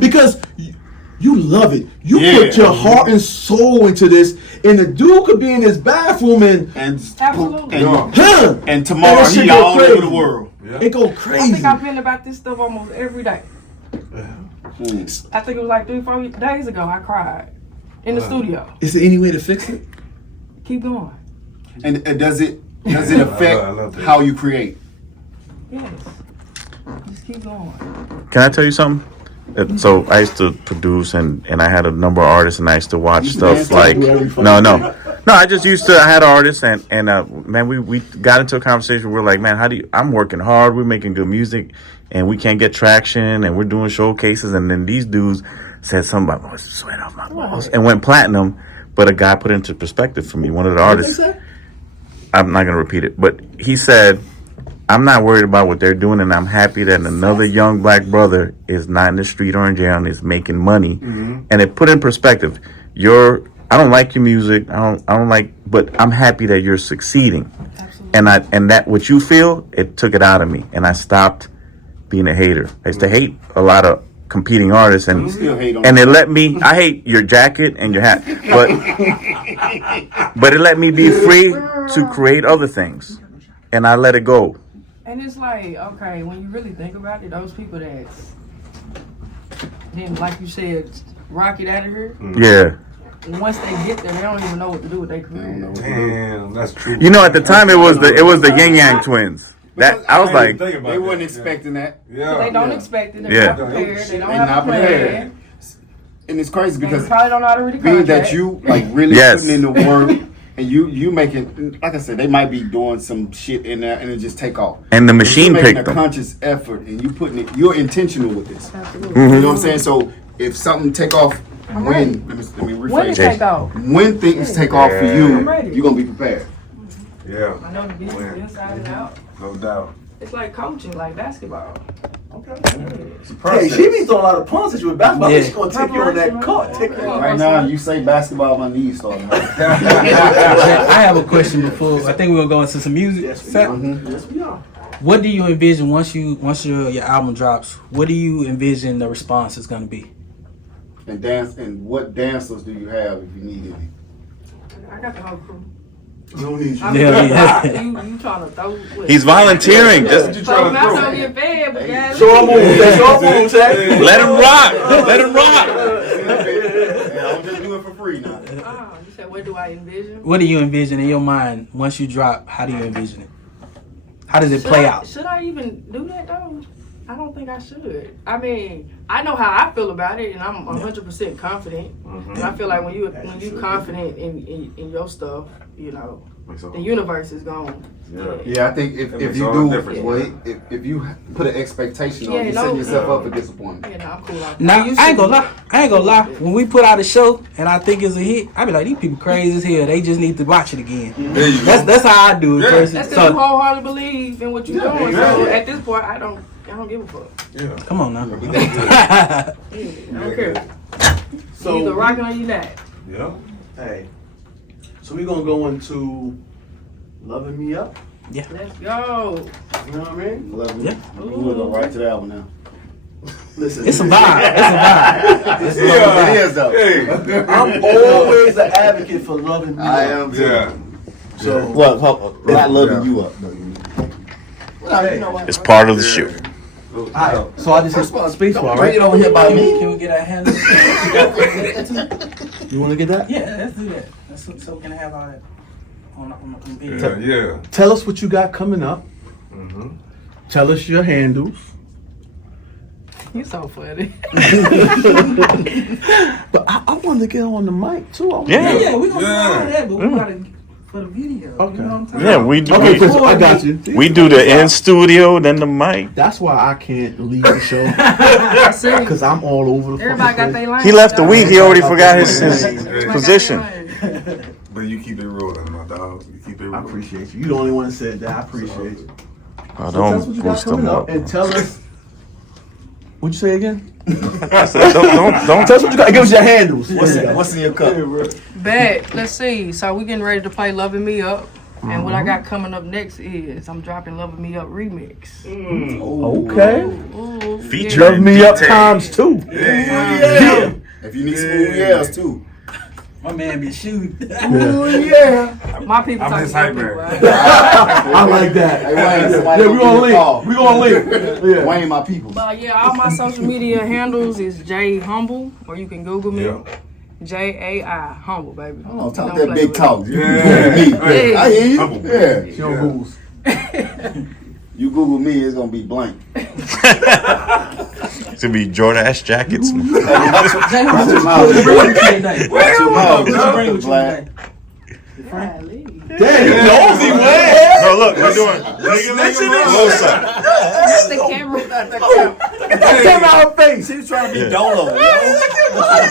Because you love it. You Yeah. put your heart and soul into this, and the dude could be in his bathroom and Absolutely. and tomorrow that shit he go all crazy. over the world. It go I crazy. think I've been about this stuff almost every day. I think it was like 3-4 days ago I cried in the studio. Is there any way to fix it? Keep going. And does it affect how you create? Yes. Just keep going. Can I tell you something? So I used to produce and I had a number of artists and I used to watch stuff like no. I just used to. I had artists and man, we got into a conversation. We're like, man, how do you? I'm working hard. We're making good music, and we can't get traction. And we're doing showcases. And then these dudes said something about, "Oh, it's sweat off my balls," and went platinum. But a guy put it into perspective for me. One of the artists. I'm not gonna repeat it, but he said, I'm not worried about what they're doing, and I'm happy that another young black brother is not in the street or in jail and is making money. And it put in perspective. I don't like your music. I don't like, but I'm happy that you're succeeding. Absolutely. And that what you feel, it took it out of me, and I stopped being a hater. I used to hate a lot of competing artists, and it let me. I hate your jacket and your hat, but it let me be free to create other things, and I let it go. And it's like, okay, when you really think about it, those people that then, like you said, rock it out of here. Yeah. Once they get there, they don't even know what to do with their career. Damn, that's true. You know, at the time it was the Yin Yang twins. That I was like, They weren't expecting that. Yeah. They don't expect it. They're Yeah. not prepared. They don't They have not a plan. prepared. And it's crazy They because probably don't know how to read a being contract. that you like really Yes. putting in the work and you making, like I said, they might be doing some shit in there and it just take off. and the machine You're making picked a them. conscious effort and you putting it. You're intentional with this. Absolutely. You know what I'm saying? So if something take off, let me When rephrase. it take off? When things take off for you, I'm ready. you're gonna be prepared. Yeah, I know the business inside and out. no doubt. It's like coaching, like basketball. Hey, she be throwing a lot of punches at you with basketball. Yeah. She's gonna take you on that court. Take you on Right now, you say basketball, my knees start hurting. I have a question before. I think we're gonna go into some music. Yes, we are. What do you envision once your album drops? What do you envision the response is gonna be? And what dancers do you have if you need any? I got the whole crew. You don't need you. I mean, Yeah. you trying to throw what? He's volunteering. Just So not so get fed, but guys. Show 'em moves. Show 'em moves, Zach. let him rock. Let him rock. Yeah, I'm just doing it for free now. You said, what do I envision? What do you envision in your mind once you drop? How do you envision it? How does it play out? Should I even do that though? I don't think I should. I mean, I know how I feel about it, and I'm 100% confident. And I feel like when you confident in your stuff, you know, the universe is gone. Yeah, I think if you do, well, if you put an expectation on, you set yourself up for disappointment. Yeah, no, I'm cool. Now I ain't gonna lie. When we put out a show and I think it's a hit, I be like, these people crazy as hell. They just need to watch it again. That's how I do it. That's Personally. because you wholeheartely believe in what you're doing. So at this point, I don't give a fuck. Come on now. I don't care. So You either rocking or you not. Yeah. Hey, so we're gonna go into Loving Me Up. Let's go. You know what I mean? Love Yeah. We're gonna go right to that one now. Listen, It's a vibe. It's a vibe. Yeah, it is though. I'm always an advocate for loving me. I up. am too. Yeah. So Not loving you up. hey, It's part of the shoot. so I just hit space bar, right? It over here by me. Can we get our hands? You want to get that? Yeah, let's do that. So we can have all that on video. Yeah. Tell us what you got coming up. Tell us your handles. You so funny. But I wanted to get on the mic too. Yeah, we gonna do all of that, but we gotta for the video. Okay. You know what I'm talking Yeah, about? we do. Okay, Chris, I got you. We do the in studio, then the mic. That's why I can't leave the show I see. because I'm all over the Everybody got fucking their place. line. He left the week. He already forgot his Everybody got position. their lane. But you keep it rolling, my dog. You keep it I rolling. appreciate you. You're the only one that said that. I appreciate you. Oh, So tell us what don't you got boost coming them up up. and tell us What'd you say again? I said, don't. Tell us what you got. Give us your handles. What's in your cup? Bet. Let's see. So we getting ready to play "Loving Me Up," and what I got coming up next is I'm dropping "Loving Me Up" remix. Okay. Ooh, Feature. Love me up Detail. times 2. Yeah. If you need some ooh yeahs too. My man be shooting. Ooh, yeah. My people I'm talking his about hype me, man. right? I like that. Hey, Wayne, somebody Yeah, we give gonna me a call. link. We gonna link. Yeah. Wayne, my people. But yeah, all my social media handles is J Humble, or you can Google me. Yeah. J-A-I, Humble, baby. Oh, talk Don't that play big with talk. You Yeah. Google me. Yeah. I hear you. Humble. Yeah. She on Google's. You Google me, it's gonna be blank. It's gonna be Jordache jackets. Jay, what's your mouth? Bring with you today. Watch your mouth. What you bring with you Black. today? Golly. Damn, nosy, man. No, look, we're doing close up. That's the camera. That came out her face. She was trying to be Yeah. dolo. I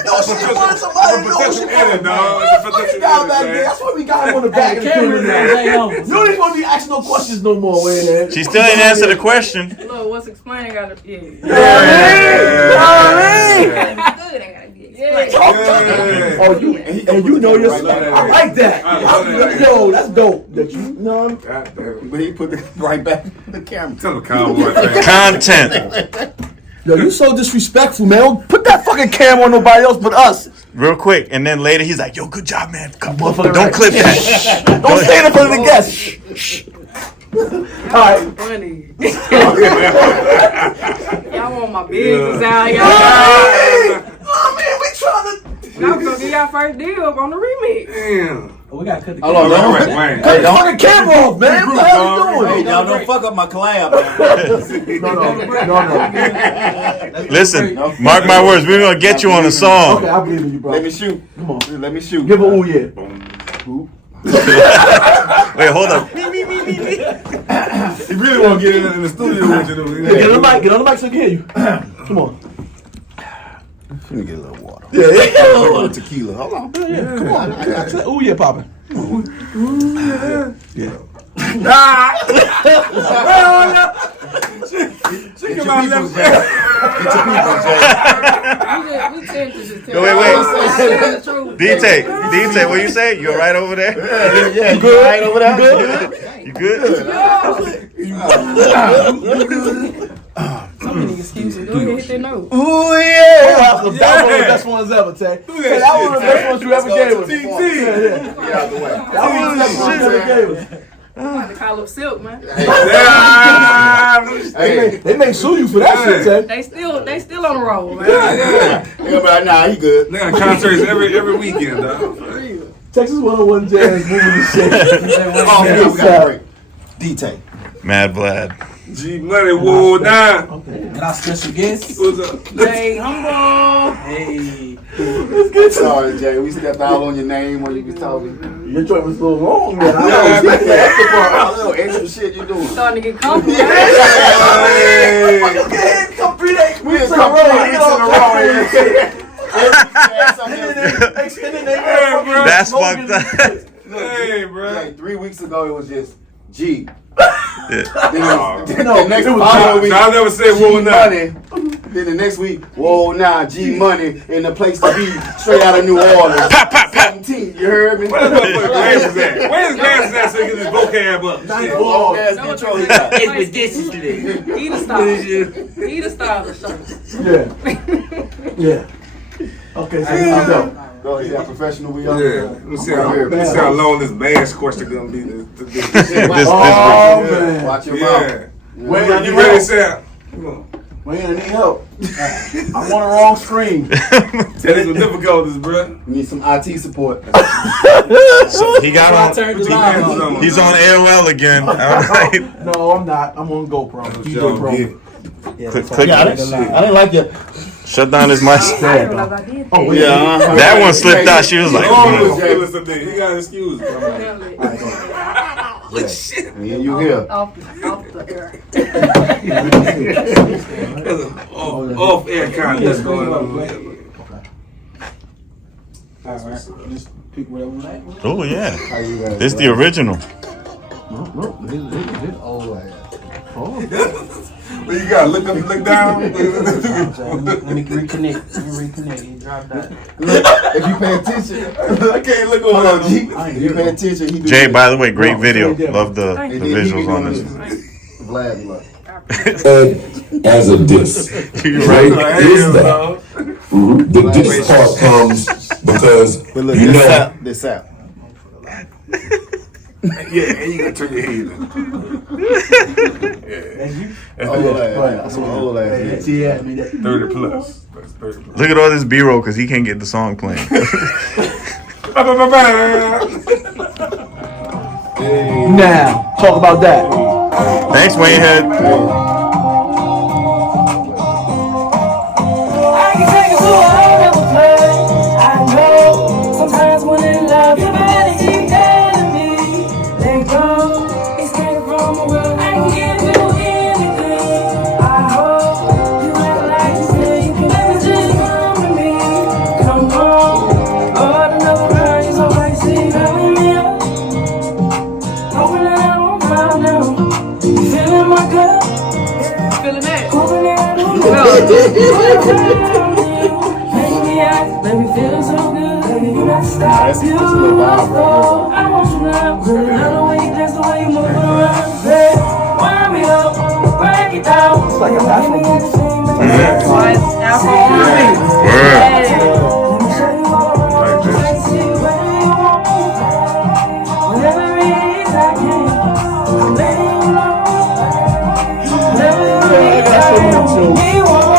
know she wanted somebody to know she Edit, dog. It's a fucking guy back there. That's why we got him on the back of the camera now. You don't even want to be asking no questions no more, man. She still ain't answered the question. Look, what's explaining got to be. Yeah. Oh, you know your stuff. I like that. Yo, that's dope. That you know. God damn it. But he put it right back in the camera. Tell the cowboy fan. Content. Yo, you so disrespectful, man. Don't put that fucking camera on nobody else but us. Real quick, and then later he's like, "Yo, good job, man. Come on, Motherfucker, don't right. clip that." Shh. Don't stand in front of the guests. All right. Funny. Y'all want my business out, y'all. Oh man, we trying to. Y'all gonna get y'all first deal on the remix. Damn. We gotta cut the Hold on, Wait, don't. Wayne. Hey, Cut the don't. fucking camera off, man. What the hell you doing? Hey, y'all don't fuck up my collab. No. Listen, mark my words. We're gonna get you on a song. Okay, I believe in you, bro. Let me shoot. Come on. Let me shoot. Give a ooh yeah. Wait, hold up. He really want to get in the studio with you, though. Get on the mic. Get on the mic so I can hear you. Come on. Let me get a little water. Yeah. A little tequila. Hold on. Yeah. Come on. I got you. Ooh yeah, popping. Yeah. She Get come your out peoples, left. Jay. Get your peoples, Jay. We tend to just tell Wait. the truth. D-Tay, what you say? You all right over there? Yeah, you good? Right over there? You good? So many excuses. Go ahead, hit that note. Ooh yeah. That was one of the best ones ever, Tay. Tay, that was one of the best ones you ever gave us. Get out the way. That was one of the best ones you ever gave us. I'm about to call up Silk, man. They may sue you for that shit, Tay. They still on the roll, man. Yeah, but nah, he good. They got concerts every weekend, dog. Texas 101 Jazz moving the shit. Oh, yeah, we got a break. D-Tay. Mad Vlad. G Money, whoa, down. And our special guest. What's up? Jay Humble. Hey. Sorry, Jay. We stepped out on your name when you was talking. Your joint was so long, man. I Yeah, don't see that. a little extra shit you doing. Starting to get comfortable. Come 3 days. We just come 3 weeks in a row and shit. That's fucked up. Hey, bro. Like 3 weeks ago, it was just G. Yeah. Then the next following week, I'll never say G whoa now. Money. Then the next week, whoa nah, G Money in the place to be, straight out of New Orleans. Pop, pop, pop. 17, you heard me? Where the motherfucking glasses at? Where's his glasses at so he can get his vocab up? Shit. Long ass control he got. He the star. He the star of the show. Yeah. Okay, so here we go. Go ahead, see how professional we are. Yeah, let's see how long this M.A.S.H question gonna be. This Oh, week. man. Watch your mouth. Yeah. Wayne, You ready, Sam? Come on. Wayne, I need help. I'm on the wrong screen. Tell me some difficulties, bro. We need some IT support. So he got I on. turned the live on. He's on AOL again. All right. No, I'm not. I'm on GoPro. DJ Pro. Click. I didn't like it. Shut down his mic. Oh, Yeah. That one slipped out. She was like, Oh, Jay. He got an excuse. Me and you here. Off the air. Off air contest going on. Just pick whatever you like. oh yeah, this the original. You gotta look up and look down. Let me reconnect. He dropped that. If you pay attention, I can't look over hold on, G. If you pay attention, he do Jay, this. by the way, great video. Love the And then he be visuals on doing this. Vlad, look. As a diss. Right? Is that. The diss part comes because But look, you know. this out. Yeah, and you gotta turn your head. Yeah. Old ass. That's what old ass is. 30 plus. That's 30 plus. Look at all this B-roll because he can't get the song playing. Now, talk about that. Thanks, Waynehead. I can take you to a whole other place. I know sometimes when in love, you better keep telling me. Let go, escape from the world. I can give you anything. I hope you act like you feel you can never just come to me. Come on, Lord, another round, you're so icy, loving me up. Hoping that I won't fall down. You feeling my gut? Feeling that? Hoping that I don't let me feel so good. Baby, you not stop. That's a little vibe right I want you now. Really love the way you dance, the way you move around. Hey, wind me up, break it down. It's like a Afro beat. Afro Word. Let me show you all around. I can see where you want. Whenever it is I can. I'm letting you know. Whenever it is I can. We want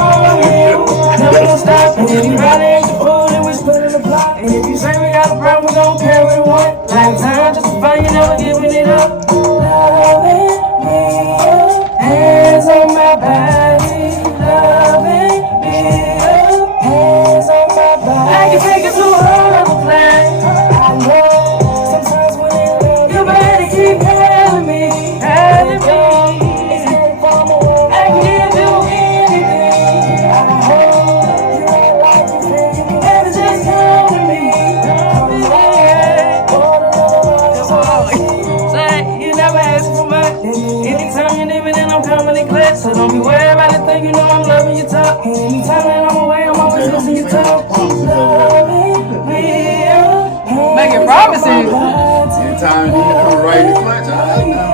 you. Never gonna stop. And if you ride it, the food and we split in the plot. And if you say we got a problem, we gon' carry it one. Lifetime just to find you never giving it up. Loving me up, hands on my body. Loving me up, hands on my body. I can take you to a whole other place. I know sometimes when in love, you better keep telling me. Telling me. Escape from the world. I can give you anything. I hope you act like you feel you can never just come to me. Come to me. Say you never ask for much. Anytime you're living in, I'm coming in class. So don't be worried about the thing, you know I'm loving you talk. Anytime that I'm away, I'm always listening to you talk. Loving me up. Making promises. Anytime you come right in the clutch, alright now.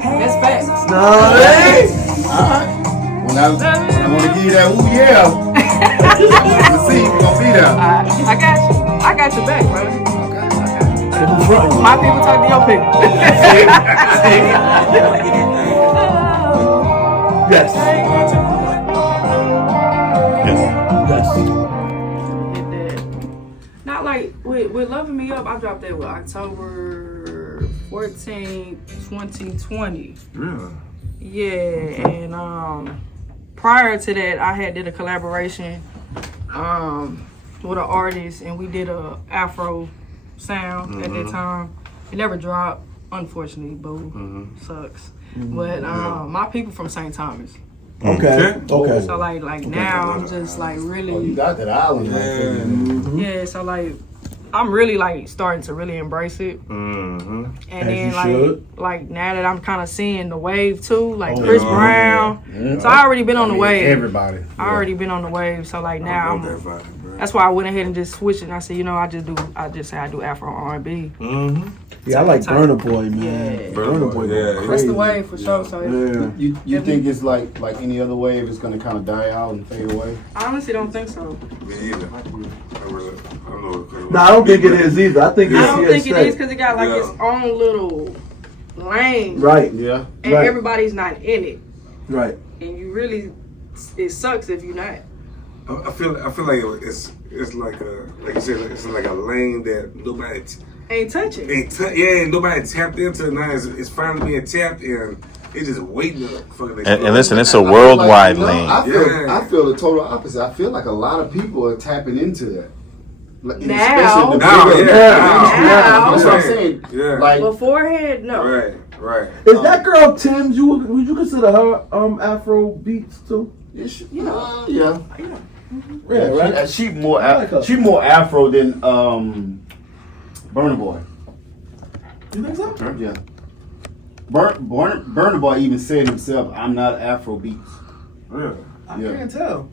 That's facts. Alright. When I want to give you that, ooh yeah. Let's see, we're gonna be there. I got you. I got your back, brother. My people talk to your people. Yes. Not like with Loving Me Up, I dropped that with October 14th, 2020. Yeah, and prior to that, I had did a collaboration with an artist, and we did a Afro sound at that time. It never dropped, unfortunately. Boo, sucks. But my people from St. Thomas. Okay. Okay. So like now I'm just like really. You got that island right there. Yeah, so like I'm really like starting to really embrace it. And then like now that I'm kind of seeing the wave too, like Chris Brown. So I already been on the wave. Everybody. I already been on the wave. So like now that's why I went ahead and just switched it. And I said, you know, I just say I do Afro R&B. Yeah, I like Burna Boy, man. Yeah. Burna Boy. That's the wave for sure. So You think it's like any other wave, it's gonna kind of die out and fade away? I honestly don't think so. Me either. I don't know. No, I don't think it is either. I think it's I don't think it is because it got like its own little lane. Right. Yeah. And everybody's not in it. Right. And you really, it sucks if you're not. I feel like it's like like you said, it's like a lane that nobody Ain't touching. Nobody tapped into it now. It's finally being tapped and it's just waiting for the. And listen, it's a worldwide lane. I feel the total opposite. I feel like a lot of people are tapping into that. Like, Now. Now. That's what I'm saying. Yeah. Like beforehand, no. Right. Is that girl Tim's? Would you consider her Afro beats too? Yeah. Right. She more Afro than Burna Boy. You think so? Yeah. Burna Boy even said himself, "I'm not Afro beats." Really? I can't tell.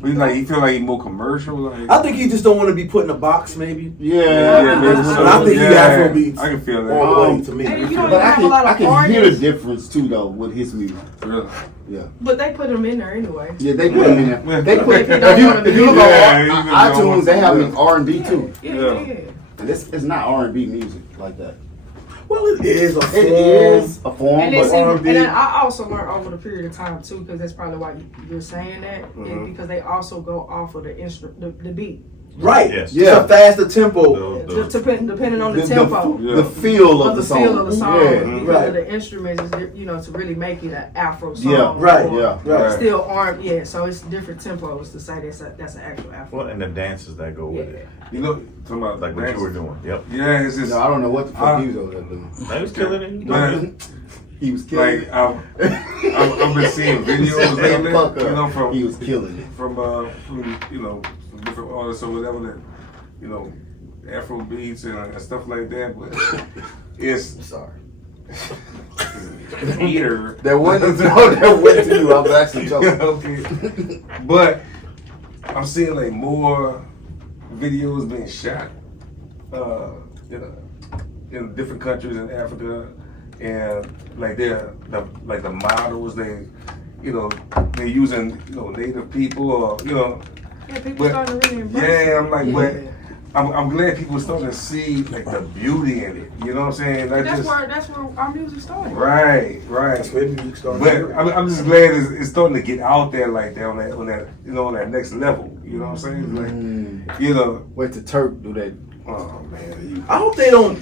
But he feel like he more commercial. Like I think he just don't want to be put in a box, maybe. yeah, maybe so. But I think he Afrobeats. I can feel that. All the way to me. And you don't But have a lot I of can hear the artists, difference too, though, with his music. Really? Yeah. but they put them in there anyway. Yeah, they put him in there. Yeah. They put, If you don't want if you look Yeah, on even iTunes, they have though- him in R&B too. Yeah. And it's not R&B music like that. Well, it is a form. It is a form, And, but it's even, R&B. and then I also learned over the period of time too, because that's probably why you're saying that, is because they also go off of the the beat. Right. Yes. Yeah. It's a faster tempo. Depending on the tempo. the feel Of of the the song. feel of the song, Yeah. because Right. of the instruments, is, to really make it an Afro song. Yeah. Right. or Yeah. Right. Still aren't, so it's different tempos to say that's an actual Afro. Well, and the dances that go with it, You know, talking about like what you were doing. Yep. Yeah, it's just No, I don't know what the fuck he was over there doing. He was killing it. man. He was killing Like I've been seeing videos lately, Fuck up. you know, from He was killing it. from from different artists or whatever that Afro beats and stuff like that. But it's Sorry. either That wasn't that went to you. I was actually joking. okay, but I'm seeing like more videos being shot, in different countries in Africa, and like like the models they're using native people or Yeah, people but- starting to really embrace yeah, it. I'm like but I'm glad people are starting to see like the beauty in it. You know what I'm saying? Not That's just where our music started. right. That's where music started. But I'm just glad it's starting to get out there like that on that on that next level. You know what I'm saying? Like Wait till Turk do that. oh man, I hope they don't.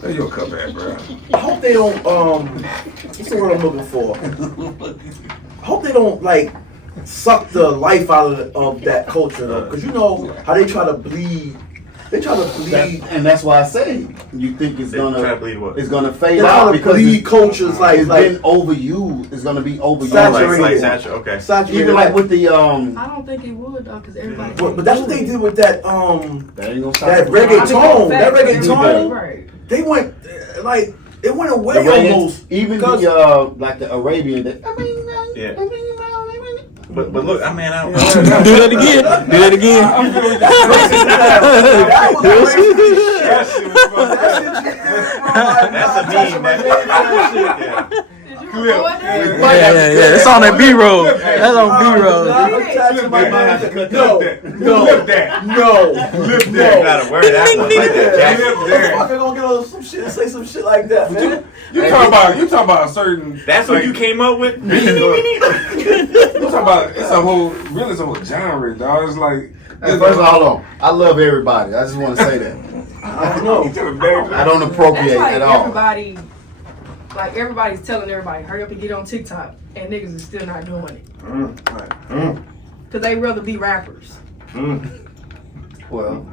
there you come back, bro. I hope they don't. What's the word I'm looking for? I hope they don't like suck the life out of that culture though, because you know how they try to bleed. They try to bleed. And that's why I say you think it's They try to gonna bleed what? it's gonna They fade try out to because bleed it's cultures like been overused. It's gonna be overused. Saturated. Saturated. Okay. saturated. Even like with the I don't think it would though, because everybody. But that's what they did with that that ain't gonna stop that it. reggaeton. That reggaeton. Right. They went like it went The away reggae- almost. even because- the like the Arabian. Yeah. But look, I mean, I Do that again. Do that again. That was racist. That shit was fucking- that's a meme. Yeah. Did you record that? Yeah. It's on that B-roll. That's on B-roll. No. Flip that. You gotta wear that one like that jacket. Motherfucker gonna get on some shit and say some shit like that, man. You talking about a certain. That's what you came up with. You talking about it's a whole genre, dog. It's like Hey, first of all, hold on. I love everybody. I just want to say that. I don't know. I don't appropriate That's like at all. everybody's telling everybody, hurry up and get on TikTok, and niggas is still not doing it. Cause they rather be rappers. Well,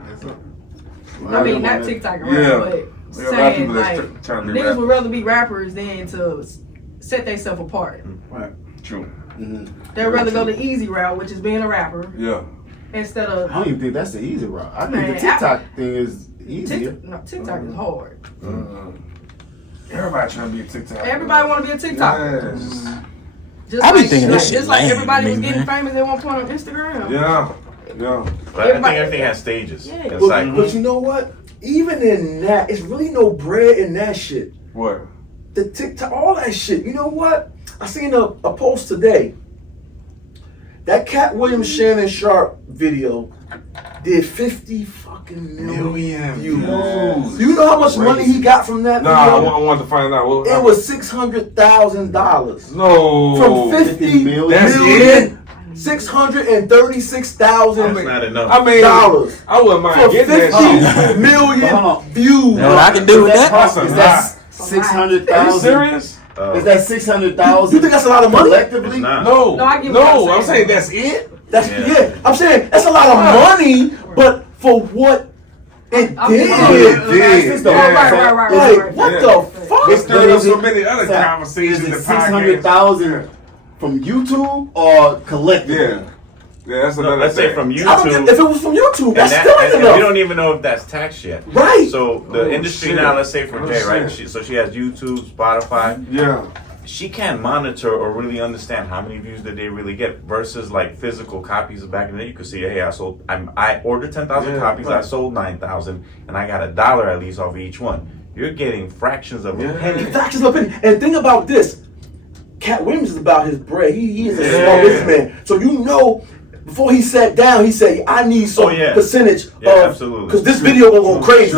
I mean, not TikTok, Yeah. but Yeah, a lot of saying people like that's trying to be niggas rappers. would rather be rappers than to set themselves apart. True. They'd rather go the easy route, which is being a rapper, Yeah. instead I of don't even think that's the easy route. I think Man, the TikTok thing is easier. TikTok is hard. Everybody trying to be a TikTok. Everybody want to be a TikToker. Yes. Just I be like, thinking that shit just like lame, everybody was nigga, getting man. famous at one point on Instagram. Yeah. But I think everything has stages. Yeah. It's like But you know what? Even in that, it's really no bread in that shit. What? The TikTok, all that shit. You know what? I seen a post today. That Cat Williams Shannon Sharp video did 50 fucking million views. views. Do you know how much money he got from that Nah, video? I wanted to find out. What, It was $600,000. no. From 50 million? That's million, $636,000 that's not enough. I mean, dollars I wouldn't mind for getting that 50 shit. million views. Know what I can do with that? That's a Is lot. that Are you 600,000? serious? Is that 600,000? You think that's a lot of money? Collectively? It's not. No. No, I get what you're I'm saying. saying that's it. That's Yeah. I'm saying that's a lot of money, but for what it I'm did. did. Right. Like, what Yeah. the fuck? It stirred up Is so it- many other Is conversations it and 600,000 from YouTube or collectively? Yeah. Yeah, that's No, another let's say thing. from I don't YouTube. get, if it was from YouTube, And, that's that, still and, ain't and we enough. don't even know if that's taxed yet. Right. So the Oh, industry shit. now, let's say for Oh, Jay, right? shit. So she has YouTube, Spotify. Yeah. she can't monitor or really understand how many views did they really get versus like physical copies back in the day. You could see, hey, I ordered 10,000 copies, I sold 9,000, and I got $1 at least off each one. You're getting fractions of a penny. Fractions of a penny. And think about this. Cat Williams is about his bread. He is a small businessman. So you know, before he sat down, he said, I need some percentage of, absolutely. Because this video will go crazy.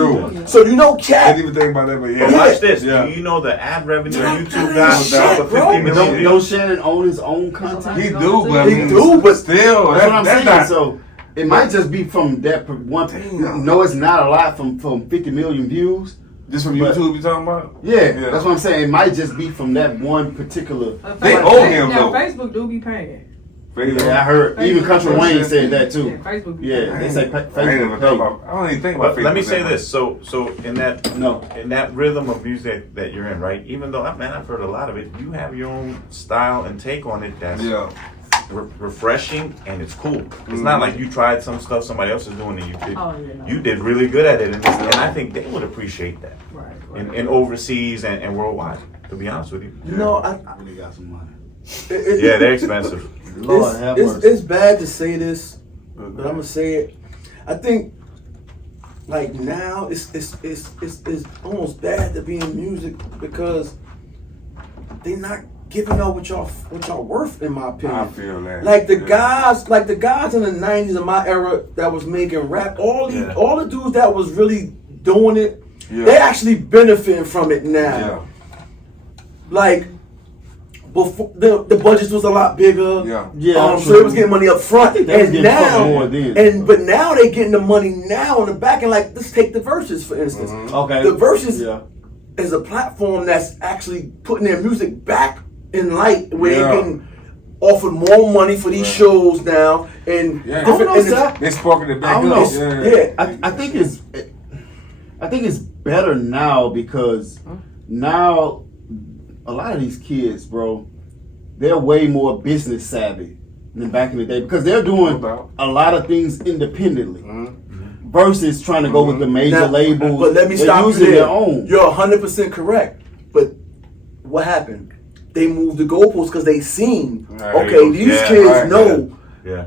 So you know, Cat. I didn't even think about that, but But watch this. Do you know the ad revenue on YouTube got down for 50 million views? Don't Shannon own his own content? he do, but That's still, what I'm that's saying. not. So it might just be from that one. No, it's not a lot from 50 million views. Just from YouTube, you talking about? Yeah, that's what I'm saying. It might just be from that one particular. They owe him now, though. Facebook do be paying. Yeah, I heard. Even Country Wayne said that too. Yeah, Facebook be Yeah, they say I ain't even Facebook. thought about. I don't even think about But Facebook. let me say that this. So in that rhythm of music that you're in, right? Even though I've heard a lot of it, you have your own style and take on it that's refreshing and it's cool. It's not like you tried some stuff somebody else is doing and you did really good at it, and I think they would appreciate that. Right. In overseas and worldwide. To be honest with you. You know, I really got some money. Yeah, they're expensive. Lord have mercy. It's bad to say this, but I'm gonna say it. I think like now it's almost bad to be in music because they're not giving up what y'all worth, in my opinion. I feel that. Like the guys in the 90s in my era that was making rap, all the dudes that was really doing it, they actually benefiting from it now. Yeah. Like before, the budgets was a lot bigger. So they was getting money up front, and now, but now they getting the money now on the back. And like, let's take the Verses for instance. Okay, the Verses is a platform that's actually putting their music back in light, where they can offer more money for these shows now, and they sparking it back up. I think it's better now because now a lot of these kids, bro, they're way more business savvy than back in the day because they're doing a lot of things independently versus trying to go with the major labels. But let me stop you using there. their own. You're 100% correct. But what happened? They moved the goalposts because they seen, okay, these kids know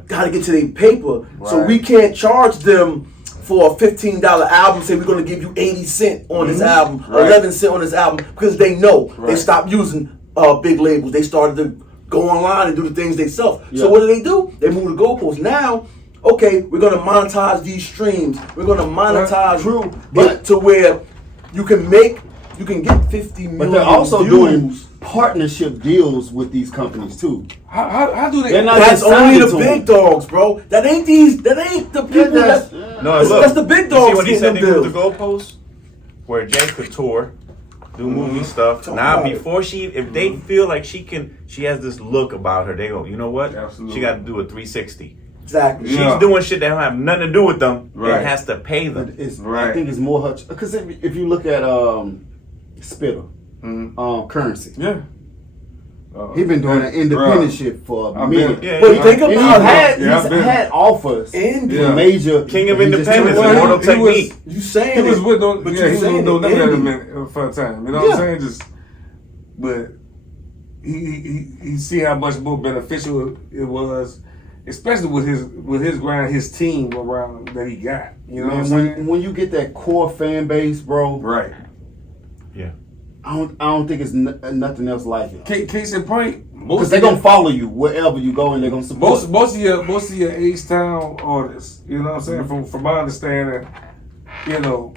got to get to their paper. So we can't charge them for a $15 album, say we're going to give you 80 cents on this album, 11 cents on this album, because they know. They stopped using big labels. They started to go online and do the things they sell. So what do? They move the goalposts. Now, okay, we're going to monetize these streams. We're going to monetize it to where you can get 50 million But they're also views. doing partnership deals with these companies too. How do they? That's only the big dogs, bro. That ain't the people. That's the big dogs. See when he said they bills. moved the goalposts, where Jay could tour, do movie stuff. Now before if they feel like she has this look about her, they go, you know what? She got to do a 360. Exactly. She's doing shit that don't have nothing to do with them. It has to pay them. I think it's more because if you look at Spitter, Currency. He been doing an independent shit for a minute. But think about he's had offers in major King of Independence, Immortal Technique. You saying he was with but he you was saying with it them for a time. You know what I'm saying? But he see how much more beneficial it was, especially with his grind, his team around that he got. You know what I'm saying? When you get that core fan base, bro. Right. Yeah. I don't think it's nothing else like it. Case in point, because they're gonna follow you wherever you go, and they're gonna support. Most of your H-Town artists, you know what I'm saying. From my understanding, you know,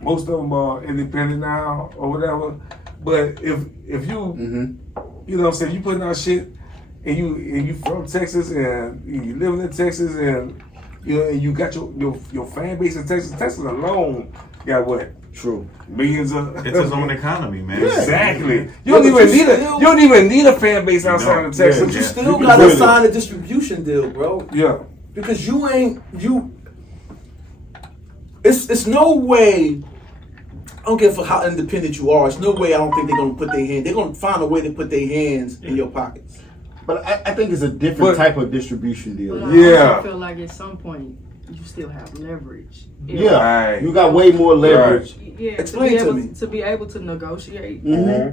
most of them are independent now or whatever. But if you, you know what I'm saying, you putting out shit, and you from Texas and you living in Texas, and you know, and you got your fan base in Texas. Texas alone got what? True. Millions of. It's his own economy, man. Exactly. You don't even need a fan base outside of Texas. But you still gotta sign a distribution deal, bro. Yeah. Because it's no way. I don't care for how independent you are. It's no way I don't think they're gonna put their hand. They're gonna find a way to put their hands in your pockets. But I think it's a different type of distribution deal. But I also feel like at some point you still have leverage. You got way more leverage Yeah, Explain to me. To be able to negotiate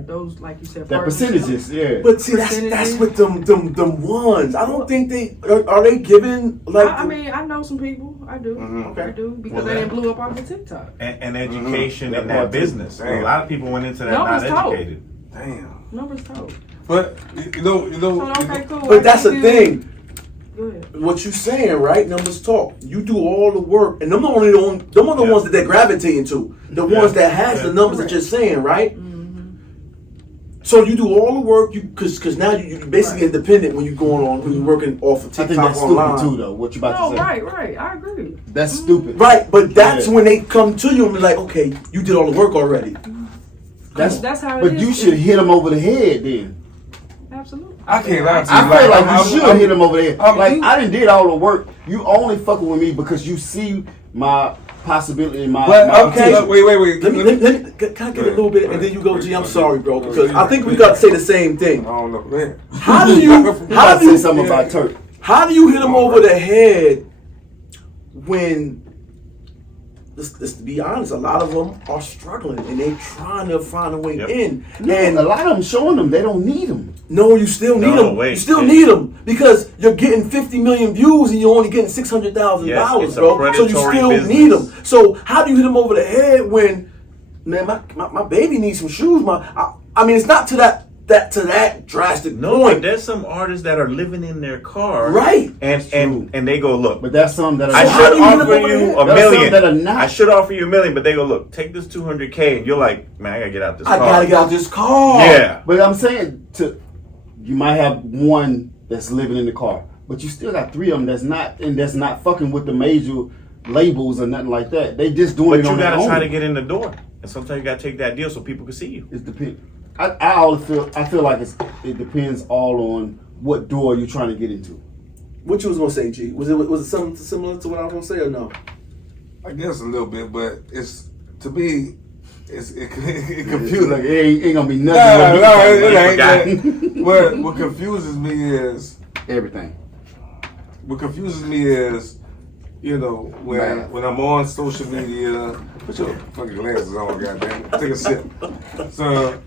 those, like you said, That percentages, yeah. But see, that's with them ones. I don't think they are they giving like. I mean, I know some people. I do. I do because they didn't blew up off of TikTok. And education in that business. A lot of people went into that not educated. Damn. Numbers told. But you know. So, okay, cool. But that's the thing. Go ahead. What you saying, right? Numbers talk. You do all the work, and them are the ones that they're gravitating to. The ones that has the numbers that you're saying, right? So you do all the work, because now you're basically independent when you're when you're working off of TikTok. I think that's online. stupid too, though. What you about to say? Right. I agree. That's stupid. Right, but that's when they come to you and be like, okay, you did all the work already. That's how it But is. you should hit them over the head then. Absolutely. I can't lie to you. I feel like you should hit them over the head. I'm- Like, I done did all the work. You only fucking with me because you see my possibility in my okay. potential. Wait. Let me, can I get a little bit, and then you go, G, I'm sorry, bro, because I think we got to say the same thing. I don't know, man. How do you say something about Turk? How do you hit them over the head when, let's be honest, a lot of them are struggling and they trying to find a way in. And a lot of them showing them they don't need them. No, you still need them. You still need them because you're getting 50 million views and you're only getting $600,000, bro. So you still need them. So how do you hit them over the head when, man, my baby needs some shoes? I mean, it's not to that drastic point. But there's some artists that are living in their car, right? And they go, look. But that's some that are. I should offer you $1 million. That are not. I should offer you $1 million, but they go, look, take this $200K, and you're like, man, I gotta get out this car. I gotta get out this car. Yeah. But I'm saying you might have one that's living in the car, but you still got 3 of them that's not fucking with the major labels or nothing like that. They just doing it on their own. But you gotta try to get in the door, and sometimes you gotta take that deal so people can see you. It depends. I feel like it depends all on what door you're trying to get into. What you was gonna say, G? Was it something similar to what I was gonna say or no? I guess a little bit, but it's to me, it confusing. Like it ain't gonna be nothing. What confuses me is everything. What confuses me is, you know, when I'm on social media. Put your fucking glasses on, goddamn. Take a sip. So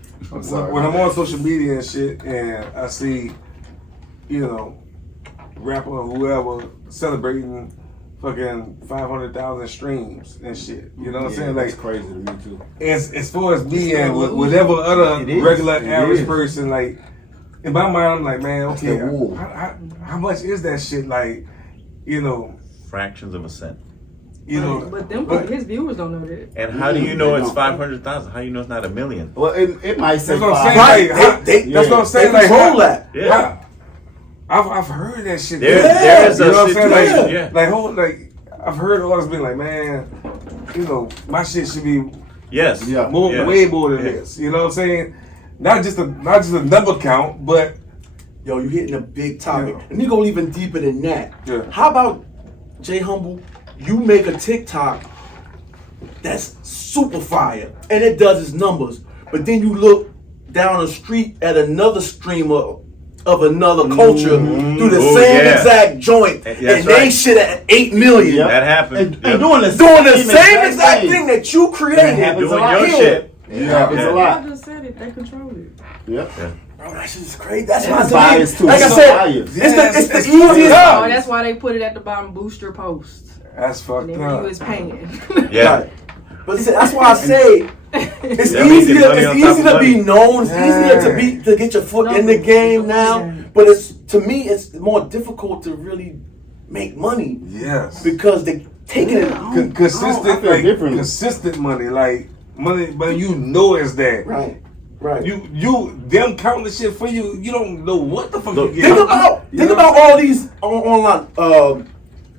when I'm on social media and shit, and I see, you know, rapper or whoever celebrating fucking 500,000 streams and shit. You know what I'm saying? Like, that's crazy to me too. As far as me and whatever other regular average person, like in my mind, I'm like, man, okay, how much is that shit? Like, you know, fractions of a cent. You know, but his viewers don't know that. And how do you know it's 500,000? How do you know it's not $1 million? Well, it might say. That's what I'm saying. That's what I'm saying. Like, hold that. Yeah. I've heard that shit. There is you know a what I'm situation. saying? Like I've heard artists be like, man, you know, my shit should be way more than this. You know what I'm saying? Not just a number count, but yo, you hitting a big topic. And you go even deeper than that. Yeah. How about J Humble? You make a TikTok that's super fire and it does its numbers, but then you look down the street at another streamer of another culture do the same exact joint and they shit at 8 million. Yep. That happened. And doing the same exact thing that you created. Doing your shit. Happens a lot. I just said it. They control it. Yep. Bro, that shit is crazy. That's why biased too. Like I said, it's the easiest. Oh, that's why they put it at the bottom. Boost your post. That's fucked and up. you is paying. Yeah. But that's why I say it's easier to be known. It's easier to get your foot in the game now. But it's more difficult to really make money. Yes. Because they taking it consistent money, like money, but you know it's that. Right. Them counting the shit for you. You don't know what the fuck you get. Think about all these online.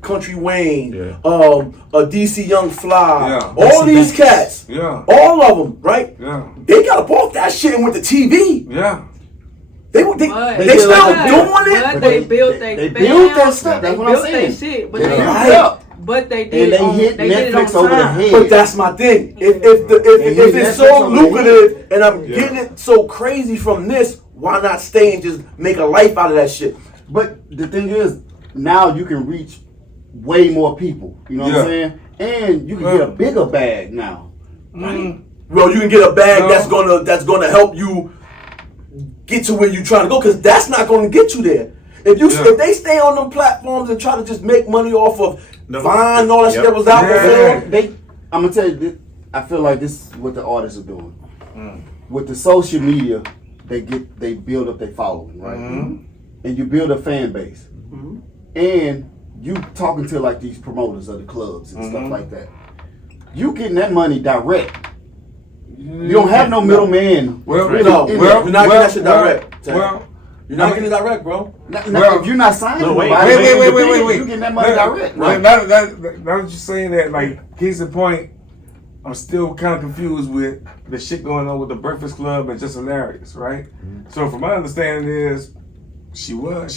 Country Wayne, DC Young Fly, all these cats, all of them, right? Yeah, they got up off that shit and went to TV. Yeah, they still doing it. But they built that stuff. That's what I'm saying. Shit, but they did. And they hit Netflix over the head. But that's my thing. If it's so lucrative and I'm getting it so crazy from this, why not stay and just make a life out of that shit? But the thing is, now you can reach way more people. You know what I'm saying? And you can get a bigger bag now. Well, you can get a bag that's gonna help you get to where you're trying to go, because that's not gonna get you there. If they stay on them platforms and try to just make money off of Vine and all that shit that was out before, I'm gonna tell you this, I feel like this is what the artists are doing. With the social media, they build up their following, right? And you build a fan base. And you talking to like these promoters of the clubs and stuff like that. You getting that money direct. You don't have no middleman. You're not getting that shit direct. You're not getting it direct, bro. If you're not signing, wait. You getting that money direct. Now that you're saying that, like, case in point, I'm still kind of confused with the shit going on with the Breakfast Club and Just Hilarious, right? So from my understanding is, she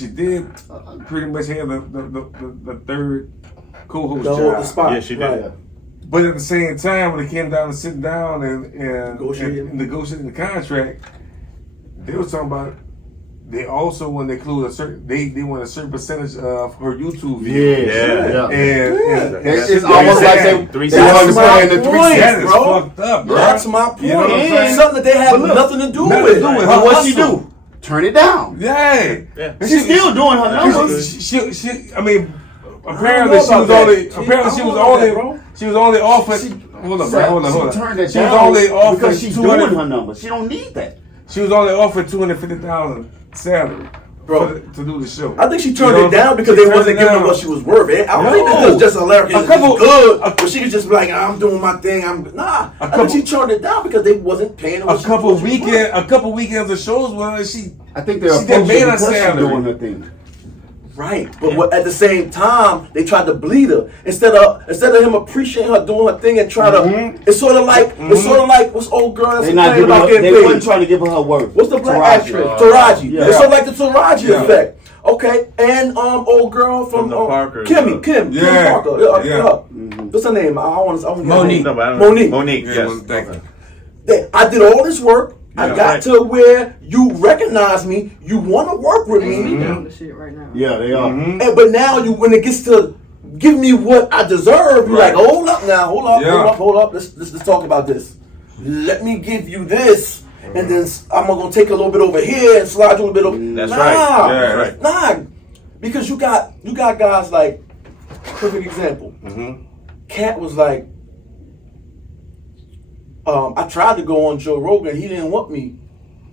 did pretty much have the third co-host job. The spot. Yeah, she did. Right. But at the same time, when it came down to sitting down and negotiating the contract, they were talking about they also want to include they want a certain percentage of her YouTube views. Yeah. And it's almost like they understand the 3 cents, that is bro. fucked up, bro. That's my point. You know what I'm saying? Something that they have nothing to do with. And what she do? Turn it down. Yeah. She's still doing her numbers. She I mean, apparently she was only offered. Hold on. She turned it She was down only offered because she's doing her numbers. She don't need that. She was only offered $250,000 salary, Bro, to do the show. I think she turned it down because they wasn't giving her what she was worth. I don't think because Just Hilarious is good, but she was just like, I'm doing my thing. I think she turned it down because they wasn't paying her. A couple weekends of shows with her, I think they're she didn't pay her because she's salary. doing her thing. Right, but at the same time, they tried to bleed her instead of him appreciating her doing her thing and try to. It's sort of like what's old girl that's complaining about getting paid. They wasn't trying to give her worth. What's the black actress? Taraji. Yeah. It's sort of like the Taraji effect. Okay, and old girl from the Parkers. Kim Parker. Yeah. What's her name? I want Monique. No, but I don't know. Monique. Monique. Yeah, Yes. thank you. I did all this work. I got right. to where you recognize me. You want to work with me. They doing the shit right now. Yeah, they are. But now when it gets to give me what I deserve, you're like, hold up now, hold up. Let's talk about this. Let me give you this, and then I'm gonna take a little bit over here and slide you a little bit over. That's right. Yeah, right. Nah, because you got guys like, perfect example. Cat was like, I tried to go on Joe Rogan. He didn't want me.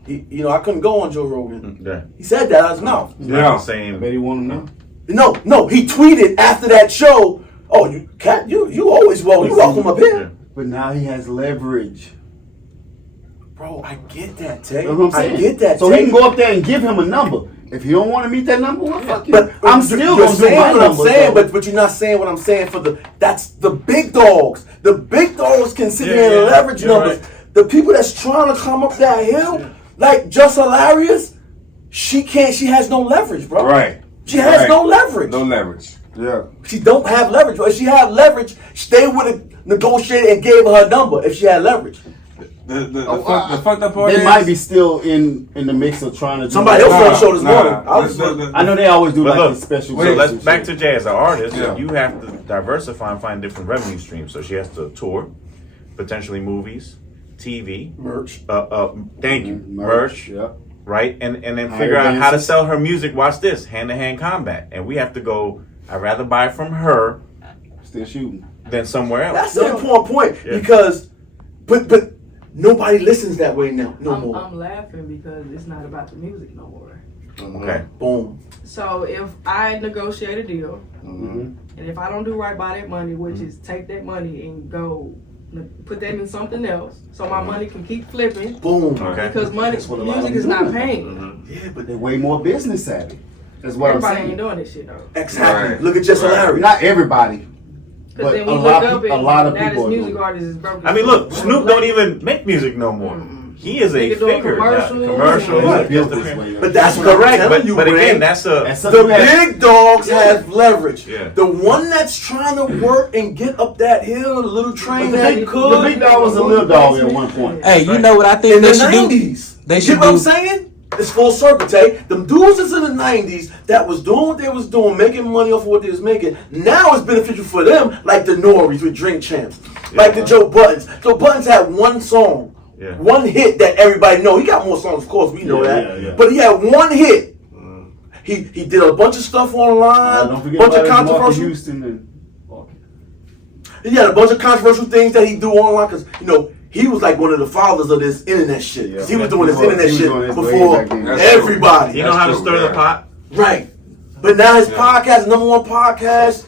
I couldn't go on Joe Rogan. Yeah. He said that out of his mouth. Yeah. Same. I bet he want to know. No. He tweeted after that show. Oh, Cat, you always welcome. You welcome up here. But now he has leverage. Bro, I get that, Tay. That's what I'm saying. I get that. So Tay. he can go up there and give him a number. If he don't want to meet that number, well, fuck you. But I'm still you're gonna do saying my what I'm numbers, saying, though. but you're not saying what I'm saying that's the big dogs. The big dogs can sit here and leverage numbers. Right. The people that's trying to come up that hill, like Just Hilarious, she has no leverage, bro. Right. She has no leverage. No leverage. Yeah. She don't have leverage. But if she had leverage, they would have negotiated and gave her number if she had leverage. The fucked up part They might be still in the mix of trying to do Somebody else on the show this morning. I know they always do But like look, these special so let's shows. back to Jay as an artist. Yeah. You have to diversify and find different revenue streams. So she has to tour, potentially movies, TV, Merch. Thank you, merch. Yeah. Right, and then Hire figure out how to dancers. sell her music. Watch this, hand-to-hand combat, and we have to go. I'd rather buy from her Still shooting. than somewhere else. That's an important point because, but nobody listens that way now no more. I'm laughing because it's not about the music no more. Okay, Boom. So if I negotiate a deal, and if I don't do right by that money, which is take that money and go put that in something else, so my money can keep flipping. Boom. okay. Because music is not paying. Yeah, but They're way more business savvy. That's what Everybody I'm saying. ain't doing this shit though. exactly. Right. Look at Just Hilarious. Not everybody. Because But then we a look lot up of and now this people are music doing it. artist is broken. I mean, look, Snoop don't even make music no more. He is a Nigga doing figure. commercials. Commercials. Right. Built this way. But that's what I'm Correct, telling you, but Ray. again, that's The big dogs have leverage. Yeah. The one that's trying to work and get up that hill, the little train that The could. big dog was a little dog at one point. Hey, you know what I think in they the should do? 90s. They You should get what I'm do. saying? It's full circle, Tay. Them dudes is in the 90s that was doing what they was doing, making money off of what they was making. Now it's beneficial for them, like the Norries with Drink Champs, like the Joe Buttons. Joe Buttons had one song, one hit that everybody know. He got more songs, of course, we know that. But he had one hit. He did a bunch of stuff online, bunch of controversial. He had a bunch of controversial things that he do online because, you know, he was like one of the fathers of this internet shit. Yeah. He was doing this internet shit before everybody. You know how to stir the pot? Right. But now his podcast, #1 podcast,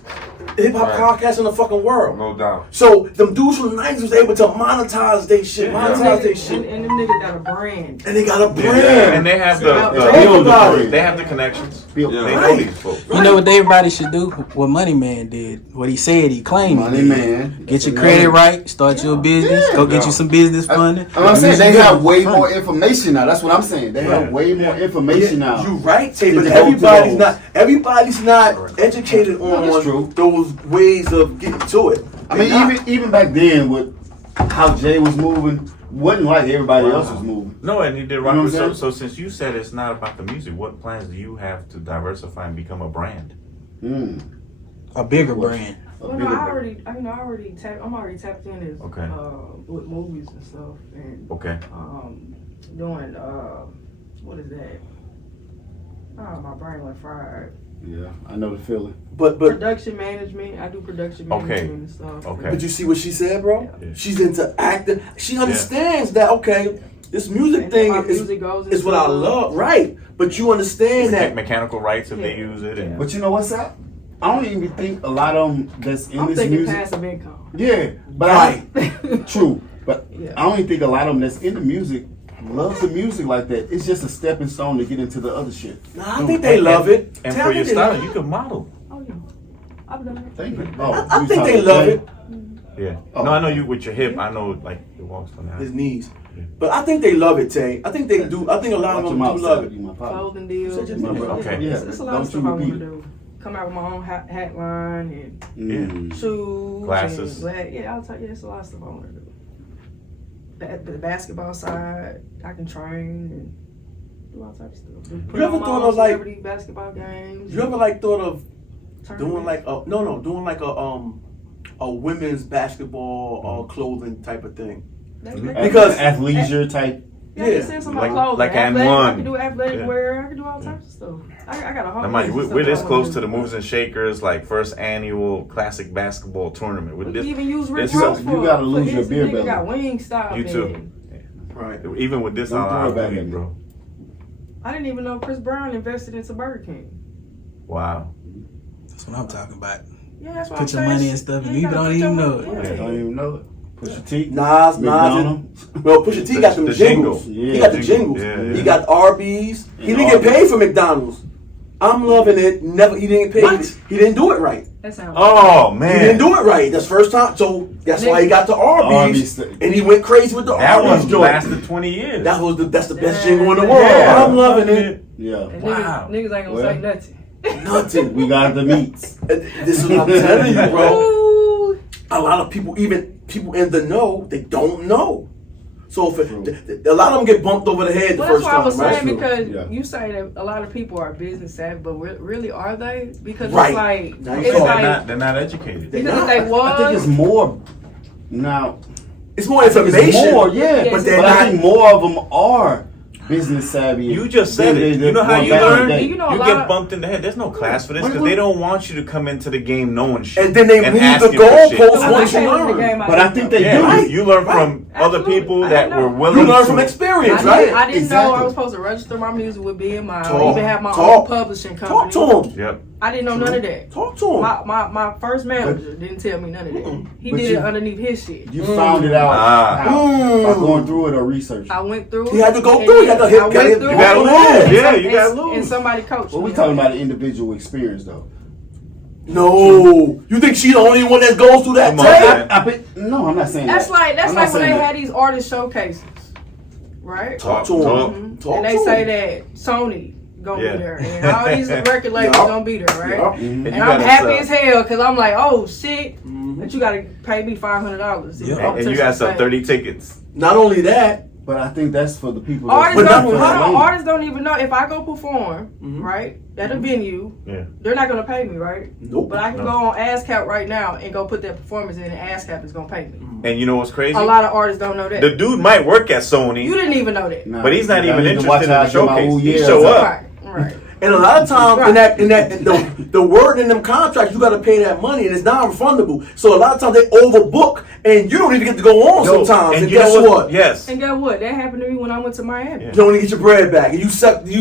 hip-hop podcast in the fucking world. No doubt. So them dudes from the 90s was able to monetize their shit. And them niggas got a brand. And they got a brand. Yeah. And they have they have the connections. They know these folks. You know what everybody should do? What Money Man did. What he said, he claimed. Money Man. Get your credit right. Start your business. Go get you some business funding. I'm saying they have way more information now. That's what I'm saying. They have way more information now. You're right, Tay, but everybody's not educated on those ways of getting to it. I mean, even back then with how Jay was moving, wasn't like everybody else was moving. No, and he did rock with so since you said it's not about the music, what plans do you have to diversify and become a brand? A bigger brand. Well, no, I'm already tapped in this with movies and stuff, and doing what is that? Oh, my brain went fried. Yeah, I know the feeling. But production management, I do production management and stuff. Okay. But you see what she said, bro? Yeah. She's into acting. She understands that. Okay, this music thing is what I love, right? But you understand that mechanical rights if they use it. And but you know what's that? I don't even think a lot of them that's in this music. Passive income. Yeah, but true. But I don't even think a lot of them that's in the music love the music like that. It's just a stepping stone to get into the other shit. Nah, I think they love it. And for your style, you can model. Oh yeah, I've done it. Thank you. I think they love it. Yeah. No, I know you with your hip. I know like it walks from his knees. Yeah. But I think they love it, Tay. I think they do. I think a lot of them do love it. Clothing deals. Okay. Yeah. It's a lot of stuff I want to do. Come out with my own hat line and shoes, glasses. And I'll tell you, it's a lot of stuff I want to do. The basketball side, I can train and do all types of stuff. You ever thought of like basketball games? You ever like thought of doing like doing like a women's basketball clothing type of thing? Because athleisure type. Like and one. I can do athletic wear. I can do all types of stuff. I got a whole. We're this close to the Movers and Shakers, like first annual classic basketball tournament. We even use Rick Ross for. You gotta lose your beer belly. Got wing style. You too. Right. Even with this, I'll agree, bro. I didn't even know Chris Brown invested into Burger King. Wow. That's what I'm talking about. Yeah, that's what Put your money and stuff, and you don't even know it. Yeah, don't even know it. Pusha T. Nas. Well, Pusha T got them jingles. Yeah, he got the jingles. Yeah. He got Arby's. He didn't get paid for McDonald's. I'm loving it. Never. He didn't get paid. What? He didn't do it right. That sounds. Oh man. He didn't do it right. That's first time. So that's why he got the Arby's, and he went crazy with the Arby's joint. Lasted 20 years. That's the best jingle in the world. Yeah. I'm loving it. Yeah. Wow. Niggas ain't gonna say nothing. Nothing. We got the meats. This is what I'm telling you, bro. A lot of people, even people in the know, they don't know. So a lot of them get bumped over the head the first time. That's what I was saying, because you say that a lot of people are business savvy, but really are they? Because they're not educated. Because if they was, I think it's more now. It's more information. It's more, yeah. But I think more of them are business savvy. You just said it. You know how you learn? You get bumped in the head. There's no class for this because they don't want you to come into the game knowing shit. And then they move the goalposts once you learn. But I think they do. You learn from other people that were willing. You learn from experience, right? I didn't know I was supposed to register my music with BMI. Even have my own publishing company. Talk to them. Yep. I didn't know none of that. Talk to him. My first manager didn't tell me none of that. He did it underneath his shit. You found it out by going through it or research. I went through it. He had to go through it. You got to lose. Yeah, you got to lose. And somebody coached me. Well, we talking about an individual experience, though. No. You think she's the only one that goes through that? No, I'm not saying that's that. That's like when they had these artist showcases, right? Talk to them. And they say that Sony gonna be there, and all these record labels gonna be there, right? And I'm happy as hell because I'm like, oh shit, but you gotta pay me $500. And you got some 30 tickets. Not only that, But I think that's for the people. Artists that's don't, for LA. artists don't even know if I go perform, right, at a venue, they're not gonna pay me, right? Nope. But I can go on ASCAP right now and go put that performance in, and ASCAP is gonna pay me. And you know what's crazy? A lot of artists don't know that. The dude might work at Sony. You didn't even know that. Nah, But he's not you even need to watch interested in how the I get my showcase. whole He year show up. up. Right. And a lot of times the word in them contracts, you got to pay that money, and it's non-refundable. So a lot of times they overbook, and you don't even get to go on sometimes. And you guess know what? Yes. And guess what? That happened to me when I went to Miami. You don't even get your bread back, and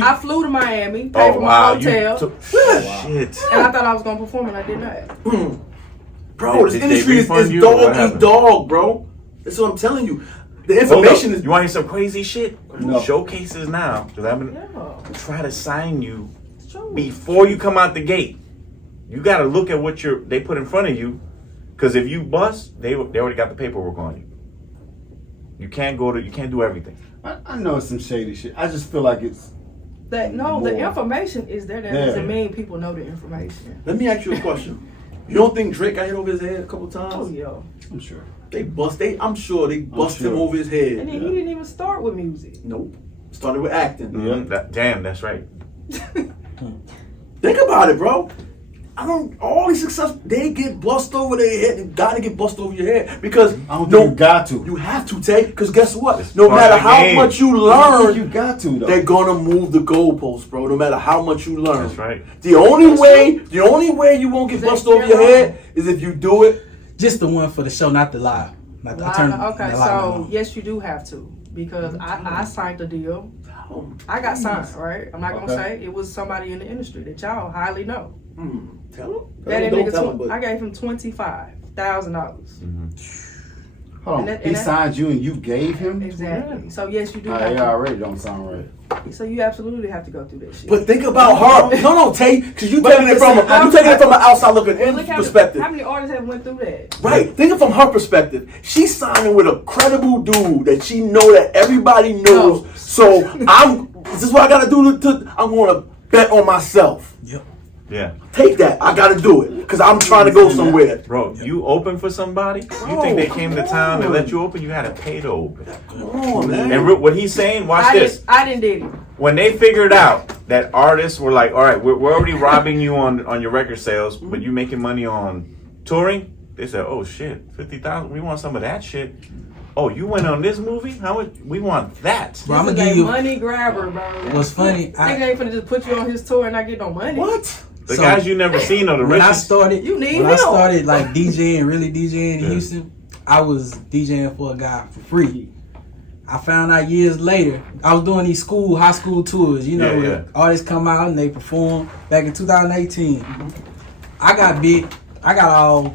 I flew to Miami, paid for my hotel, Shit. and I thought I was gonna perform, and I did not. Bro, this industry is dog eat dog, bro. That's what I'm telling you. The information is. You want to hear some crazy shit? No. Showcases now, because I've been try to sign you before you come out the gate. You got to look at what they put in front of you, because if you bust, they already got the paperwork on you. You can't do everything. I know it's some shady shit. I just feel like it's the more. information is there. That doesn't mean people know the information. Let me ask you a question. You don't think Drake got hit over his head a couple times? Oh yeah. I'm sure. I'm sure they bust him over his head. And then he didn't even start with music. Nope. Started with acting. Damn, that's right. Think about it, bro. All these success, they get bust over their head. You gotta get bust over your head because I don't think you got to. You have to take, because guess what? No matter how much you learn, you got to though. They're gonna move the goalposts, bro. No matter how much you learn. That's right. The only way you won't get bust over your head is if you do it. Just the one for the show, not the live. Not the Okay, so yes, you do have to, because I signed a deal. I got signed, right? I'm not gonna say it was somebody in the industry that y'all highly know. Tell him. I gave him $25,000. Hold on. He signed you and you gave him? Exactly. So yes, you do. It already don't sound right. So you absolutely have to go through that shit. But think about her. No, Tay, because you taking it from an outside looking in perspective. How many artists have went through that? Right. Think it from her perspective. She's signing with a credible dude that she know that everybody knows. No. So this is what I gotta do. I'm gonna bet on myself. Yep. Yeah. Take that. I gotta do it because I'm trying to go somewhere. Bro, you open for somebody? You think they came to town and let you open? You had to pay to open. Come on, man. And what he's saying, watch this. I didn't did it. When they figured out that artists were like, all right, we're already robbing you on your record sales, but you making money on touring, they said, oh shit, 50,000. We want some of that shit. Oh, you went on this movie? How much? We want that. Bro, I'm gonna give you money grabber, bro. What's funny? Nigga ain't finna just put you on his tour and not get no money. What? The guys you never seen are the when richest. I started like DJing, really DJing in Houston, I was DJing for a guy for free. I found out years later, I was doing these high school tours, where artists come out and they perform back in 2018. I got big, I got all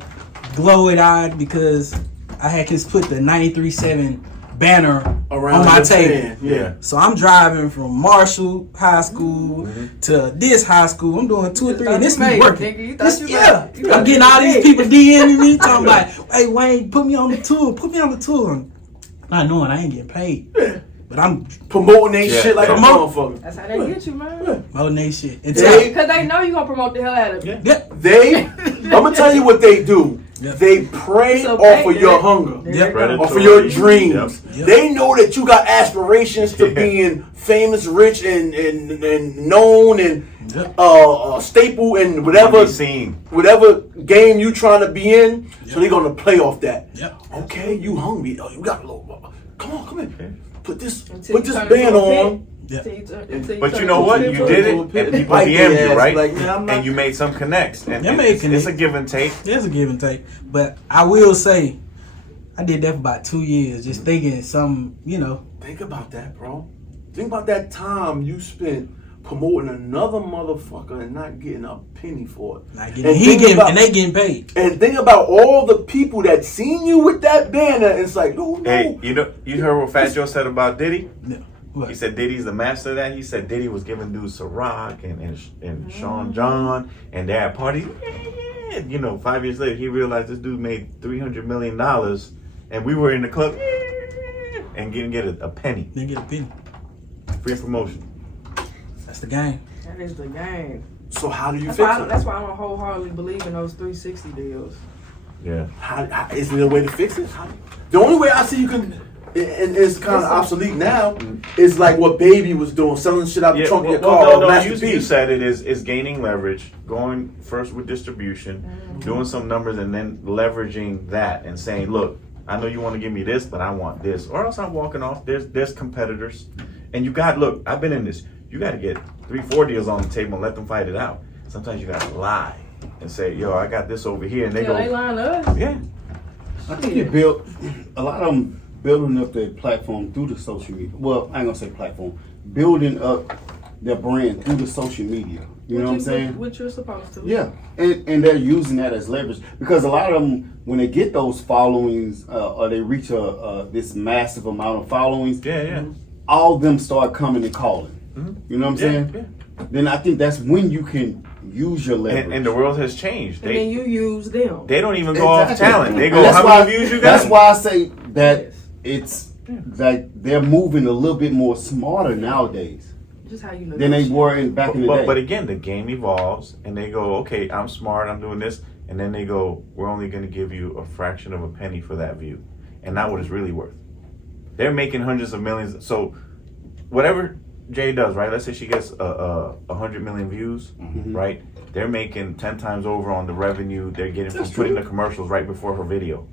glowy-eyed because I had just put the 93.7 banner on my table. Yeah. So I'm driving from Marshall High School to this high school. I'm doing 2 or 3, and this be working. I'm getting all these people DMing me, talking like, "Hey Wayne, put me on the tour." Not knowing I ain't getting paid, but I'm promoting they shit like a motherfucker. That's how they get you, man. Promoting they shit because they know you gonna promote the hell out of it. I'm gonna tell you what they do. They prey off of your hunger, off of your dreams. They know that you got aspirations to being famous, rich, and known, and staple in whatever game you trying to be in. So they're gonna play off that. Okay, you hungry? Oh, you got a little. Come in. Put this band on. But you know what? You did it, and people DM'd you, right? And you made some connects. And it's a give and take. It's a give and take. But I will say, I did that for about 2 years, just thinking some, Think about that, bro. Think about that time you spent promoting another motherfucker and not getting a penny for it. And they getting paid. And think about all the people that seen you with that banner. And it's like, no. Hey, you heard what Fat Joe said about Diddy? No. What? He said Diddy's the master of that. He said Diddy was giving dudes Ciroc and Sean John, and they had parties. 5 years later, he realized this dude made $300 million, and we were in the club and didn't get a penny. Didn't get a penny. Free promotion. That's the game. That is the game. So how do you fix it? That's why I don't wholeheartedly believe in those 360 deals. Yeah. Is there a way to fix it? The only way I see you can and it's kind of obsolete now. It's like what Baby was doing, selling shit out the trunk of your car. You said it is gaining leverage, going first with distribution, doing some numbers, and then leveraging that and saying, look, I know you want to give me this, but I want this, or else I'm walking off. There's competitors, and look, I've been in this. You got to get 3-4 deals on the table and let them fight it out. Sometimes you got to lie and say, yo, I got this over here, and they go, they lying to us. yeah. I think it built a lot of them building up their platform through the social media. Well, I ain't gonna say platform, building up their brand through the social media. You know what I'm saying? What you're supposed to. Yeah, and they're using that as leverage because a lot of them, when they get those followings or they reach this massive amount of followings, all of them start coming and calling. You know what I'm saying? Yeah. Then I think that's when you can use your leverage. And the world has changed. And then you use them. They don't even go off talent. They go, how many views you got? That's why I say that it's like they're moving a little bit more smarter nowadays Just how you know than they were back in the day. But again, the game evolves, and they go, okay, I'm smart, I'm doing this, and then they go, we're only going to give you a fraction of a penny for that view, and not what it's really worth. They're making hundreds of millions. So whatever Jay does, right? Let's say she gets 100 million views, right? They're making 10 times over on the revenue they're getting from putting the commercials right before her video.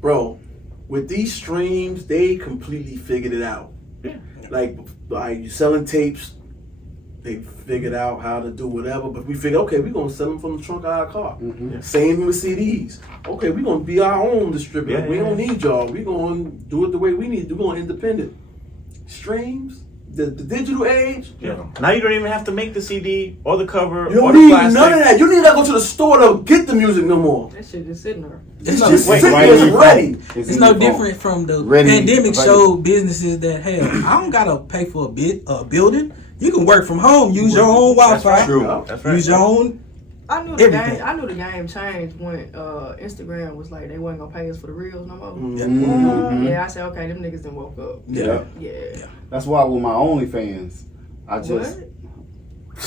Bro, with these streams, they completely figured it out. Yeah. Like you selling tapes, they figured out how to do whatever. But we figured, okay, we're gonna sell them from the trunk of our car. Same with CDs. Okay, we're gonna be our own distributor. We don't need y'all. We're gonna do it the way we need to. We're going independent. Streams, the digital age. Yeah. Now you don't even have to make the CD or the cover. You don't or the need plastic. none of that. You need to go to the store to get the music no more. That shit just sitting there. It's just sitting there, it's ready. It's no different from the pandemic showed businesses that, hell, I don't gotta pay for a building. You can work from home, use your own Wi-Fi. That's true. That's right. Use your own. I knew the game changed when Instagram was like they wasn't gonna pay us for the reels no more. Yeah, I said okay, them niggas done woke up. Yeah. That's why with my OnlyFans, I just.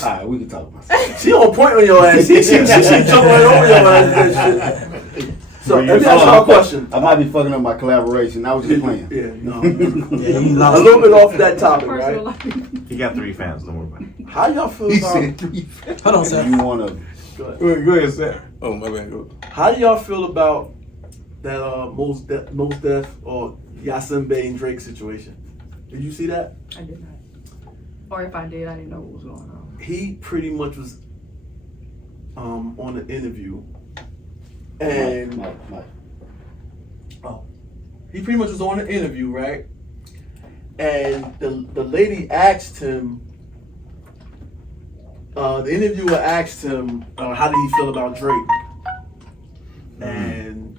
Alright, we can talk about it. She on point on your ass. She jumping right over your ass. So let me ask you a question. I might be fucking up my collaboration. I was just playing. A little bit off that topic, right? He got 3 fans. Don't worry about it. How y'all feel about? Hold on, sir. You wanna? Go ahead, sir. Oh my bad. Go. How do y'all feel about that Most Def or Yasin and Drake situation? Did you see that? I did not. Or if I did, I didn't know what was going on. He pretty much was on an interview, and he pretty much was on an interview, right? And the lady asked him. The interviewer asked him, how did he feel about Drake? And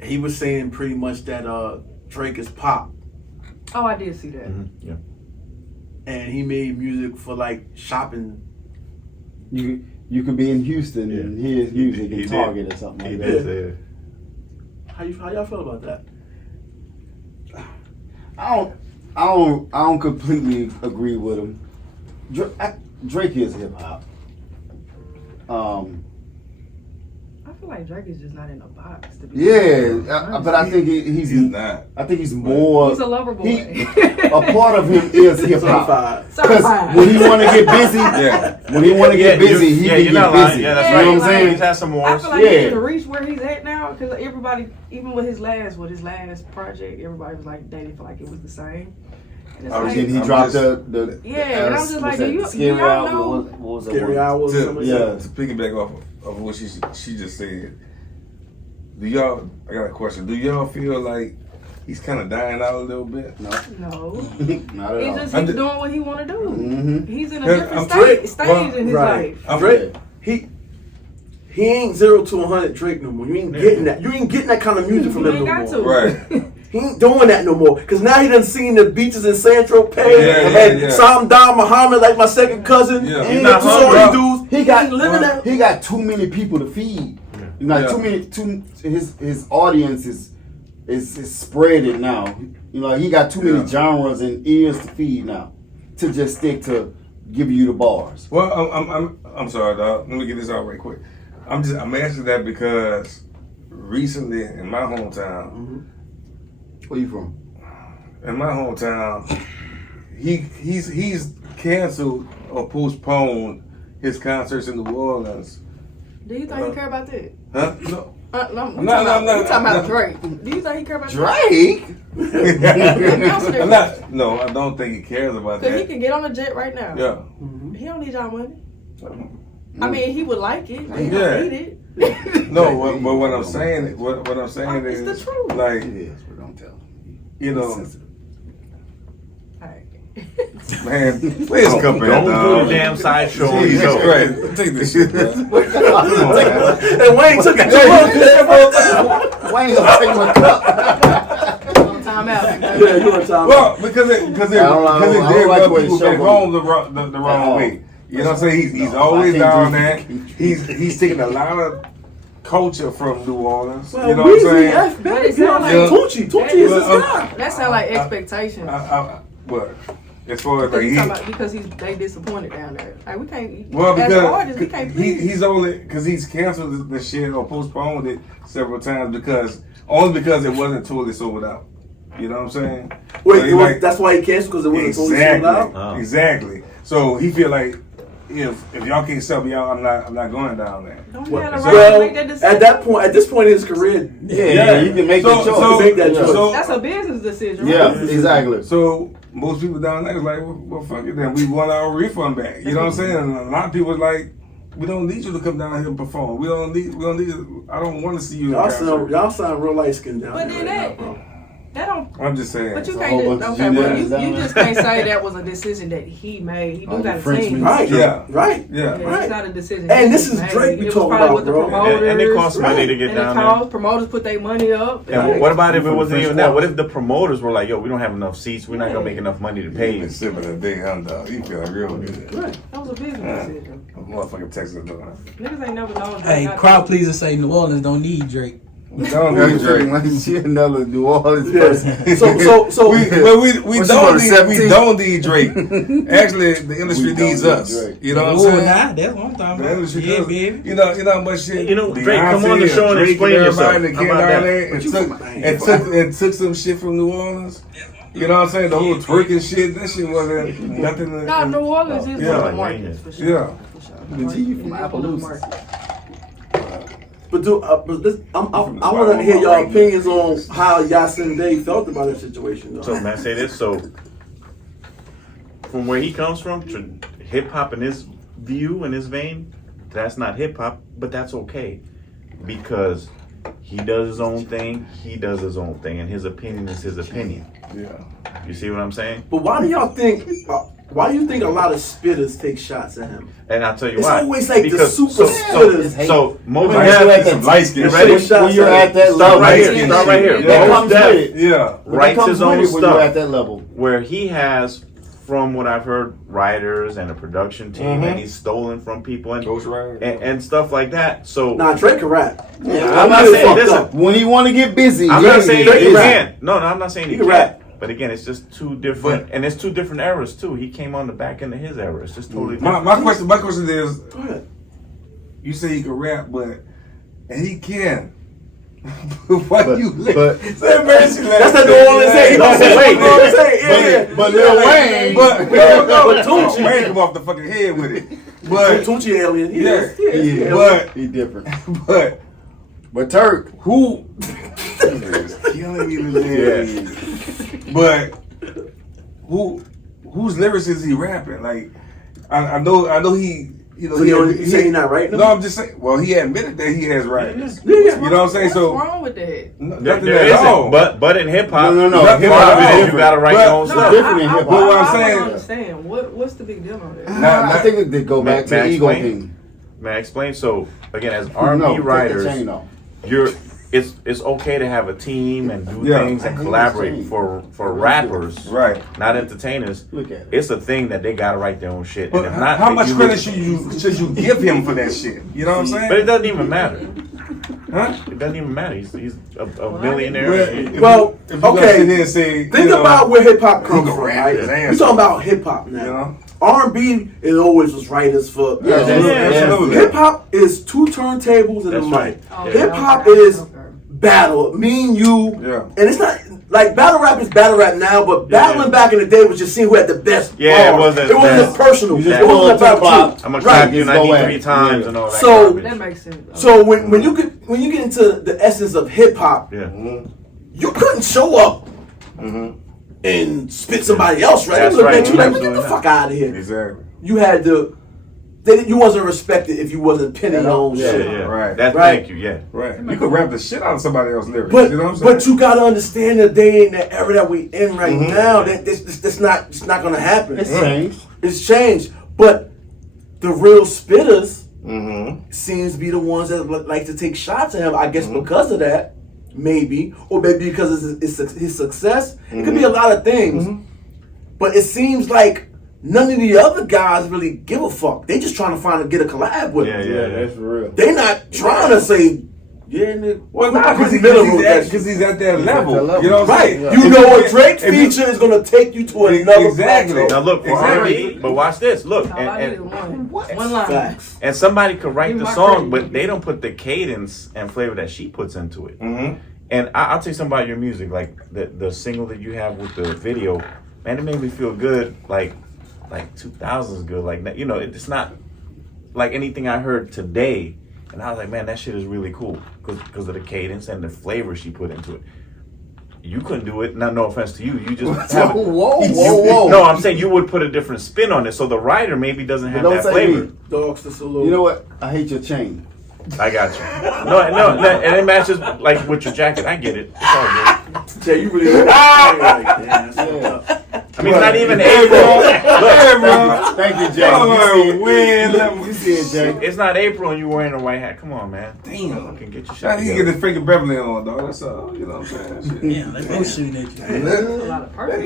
he was saying pretty much that Drake is pop. Oh, I did see that. Yeah. And he made music for like shopping. You could be in Houston and hear his music in Target or something like that. He did. How y'all feel about that? I don't completely agree with him. Drake is hip hop. I feel like Drake is just not in a box. To be but I think he's not. I think he's more. He's a lover boy. A part of him is hip hop. Because when he want to get busy, he can get busy. Yeah, that's You right. know what I'm saying? He's had some wars. I feel like he need to reach where he's at now because everybody, even with his last project, everybody was like dating for like it was the same. And He dropped the and I'm just like, do you Scary y'all Hours? know? What was that Scary one? Hours. To piggyback off of what she just said, I got a question. Do y'all feel like he's kind of dying out a little bit? No. Not at all. He's doing what he want to do. Mm-hmm. He's in a different stage in his life. Drake, he ain't 0 to 100 Drake no more. You ain't getting that. You ain't getting that kind of music from him no more. Right. He ain't doing that no more. Because now he done seen the beaches in San Tropez and Sam Don Muhammad like my second cousin. Yeah. He got dudes. He got too many people to feed. You know, his audience is spread it now. You know, he got too many genres and ears to feed now to just stick to giving you the bars. Well, I'm sorry, dog. Let me get this out right quick. I'm asking that because recently in my hometown, Where you from? In my hometown, he's canceled or postponed his concerts in New Orleans. Do you think he care about that? Huh? No. I'm talking about Drake. Do you think he care about Drake? I'm not. No, I don't think he cares about Because that. he can get on a jet right now. Yeah. He don't need y'all money. I mean, he would like it, but he Yeah. don't need it. No, but what I'm saying, what I'm saying It's is, the truth. like, It is, but don't tell him. you know, Alright. man, please come back. Don't do the damn sideshow on the Jesus show. Christ, take this shit, man. And Wayne took it too long. Wayne gonna take my cup. On time out. Yeah, you on time. Well, because it did like rub the way people the show back home the wrong way. You know what I'm saying? He's always down there. He's taking a lot of culture from New Orleans. Well, You know what I'm saying? F, baby. But it sound like- Tucci is his guy. That sound like expectations. What? As far as Because like you talking about because they disappointed down there. Like we can't. well, as because artists, we can't please. he's only because he's canceled the shit or postponed it several times because it wasn't totally sold out. You know what I'm saying? Wait, So he like- that's why he canceled because it wasn't totally sold exactly, out. exactly. So he feel like if y'all can't sell me out, I'm not going down there. Don't you have the right Well, to make that decision? at this point in his career, Yeah, you can make that choice. So, make that choice. That's a business decision. Yeah, Right? exactly. So most people down there is like, well, fuck it then. We want our refund back. You know what I'm saying? And a lot of people is like, we don't need you to come down here and perform. We don't need you. I don't want to see you. y'all sound real light skinned down But there then right now, bro. that don't. I'm just saying. But you a can't. whole Just, bunch okay, of but juniors down you there. just can't say that was a decision that he made. He do On got the a French team. Right. Yeah. Right. Yeah. Yeah, Right. it's not a decision. And he this is made. Drake we It was talking probably about, with the bro. promoters. And it costs money to get and down it costs, there. promoters put their money up. And what about if it wasn't even that? What if the promoters were like, yo, we don't have enough seats. We're not going to make enough money to pay you. Sipping a big dog. You feeling real good. Right. That was a business decision. Motherfucking Texas dog. Niggas ain't never known. Hey, crowd pleaser say New Orleans don't need Drake. Don't need Drake. She another New Orleans Yes. person. So we What's don't she need on, we 17? don't need Drake. Actually, the industry We don't needs need us. Drake. You know what I'm Oh, saying? nah, that's what I'm talking The about. industry Yeah, does. baby. You know how much shit. You know, Drake, come on the Beyonce show and Drake explain yourself. everybody that How came about down that? there and took some shit from New Orleans. You know what I'm saying? The whole twerking shit, that shit wasn't nothing. No, New Orleans is Yeah. one of the markets for sure. Yeah. For sure. But G, you from It is one of the Appaloosa. markets. But I want to hear y'all opinions on how Yasin Day felt about that situation, though. So, man, say this. So, from where he comes from, hip hop in his view, in his vein, that's not hip hop, but that's okay. Because he does his own thing, and his opinion is his opinion. Yeah. You see what I'm saying? But why do y'all think? Why do you think a lot of spitters take shots at him? And I'll tell you It's why. always like the Because super spitters. So, Moses When Def, you're at that light skin. you ready? Shots When you're at at that Start level, right light here. skin Start right shit. here. That Moses comes Def. with it. Yeah. That writes comes his with own it when you're stuff. at that level. Where he has, from what I've heard, writers and a production team, and he's stolen from people and stuff like that. So Nah, Drake can rap. Yeah, I'm not really saying fucked listen. up. When he want to get busy, I'm he not can saying get he busy. can. No, I'm not saying he He can can. rap. But again, it's just two different, and it's two different eras too. He came on the back end of his era. It's just totally different. My question is, Go ahead. you say he can rap, and he can. Why you but- say embarrassing? That's the New Orleans say. He gonna say, wait, New Orleans say, yeah. But Lil Wayne, But Tunechi. Wayne come off the fucking head with it. But Tunechi alien. He Yeah. is. He is. But he different. but Turk, who is killing me today? But whose lyrics is he rapping? Like I know he. You know, So you say he's not right? No, I'm just saying. Well, he admitted that he has writers. Yeah. You know what I'm saying? What's So wrong with that? nothing There at all. isn't. But in hip hop, No. part Hip of hop it is is you gotta write different. your own No, stuff. different in hip hop. But what I'm I saying- don't understand. What's the big deal on that? I think it did go back to May I the ego explain? thing. May I explain? So again, as No, R&B take the writers, chain off. it's okay to have a team and do Yeah. things and I hate collaborate this for thing. rappers, Right. not entertainers. Look at it. It's a thing that they gotta write their own shit. But And if not, how they- much you credit lose. should you give him for that shit? You know what I'm saying? But it doesn't even matter. Huh? It doesn't even matter. He's a Well, millionaire. if Well, you gonna okay. sit there and say, Think you know, about where hip hop comes can from, rap right? his ass We talking off. about hip hop now. You know? R&B is always was writers for. Yeah, absolutely. Hip hop is two turntables and a That's mic. right. Oh, Hip hop okay. is Okay. battle. Me and you. Yeah. And it's not like battle rap is battle rap now, but battling back in the day was just seeing who had the best. Yeah, bars. it wasn't personal. just It wasn't about you. I'm gonna Right. clap you 93 times and all that. So- garbage. That makes sense. So when you get into the essence of hip hop, Yeah. you couldn't show up and spit somebody else, right? That's They look right. at you like, get Absolutely the fuck out of here. Exactly. You had to. You wasn't respected if you wasn't penning your own Yeah, shit. yeah. Right. That's Right. thank you. Yeah. Right. You could rap the shit out of somebody else's lyrics. But you know what I'm saying? but you gotta understand the day and the era that we in right now. That that's not gonna happen. It's changed. It's changed. But the real spitters seems to be the ones that like to take shots at him. I guess because of that, maybe, or maybe because of his success. It could be a lot of things. But it seems like none of the other guys really give a fuck. They just trying to get a collab with him. Yeah, that's real. They not trying to say, yeah, nigga. Well, not because he's at that level. You know what I'm Right. saying? You know a Drake feature is gonna take you to another Exactly. plateau. Now look for R&B, but watch this. Look, All I needed one line. Facts. and somebody could write Give the my song, credit. but they don't put the cadence and flavor that she puts into it. And I'll tell you something about your music, like the single that you have with the video, man, it made me feel good, like 2000s good, like you know, it's not like anything I heard today, and I was like, man, that shit is really cool because of the cadence and the flavor she put into it. You couldn't do it. No offense to you. You just have it. Whoa. No, I'm saying you would put a different spin on it, so the writer maybe doesn't have Don't that say flavor. me. Dogs to salute. You know what? I hate your chain. I got you. No, and it matches like with your jacket. I get it. It's all good. Jay, you really like, damn, that's fucked up. I mean, it's not even April. Hey, bro. Thank you, Jay. You see it, Jay. It's not April and you wearing a white hat. Come on, man. Damn. Fucking get your shit Now, you together. get the freaking Beverly on, dog. That's all. You know what I'm saying? Shit. Yeah, let's go shooting at you. That's a lot of purpose. I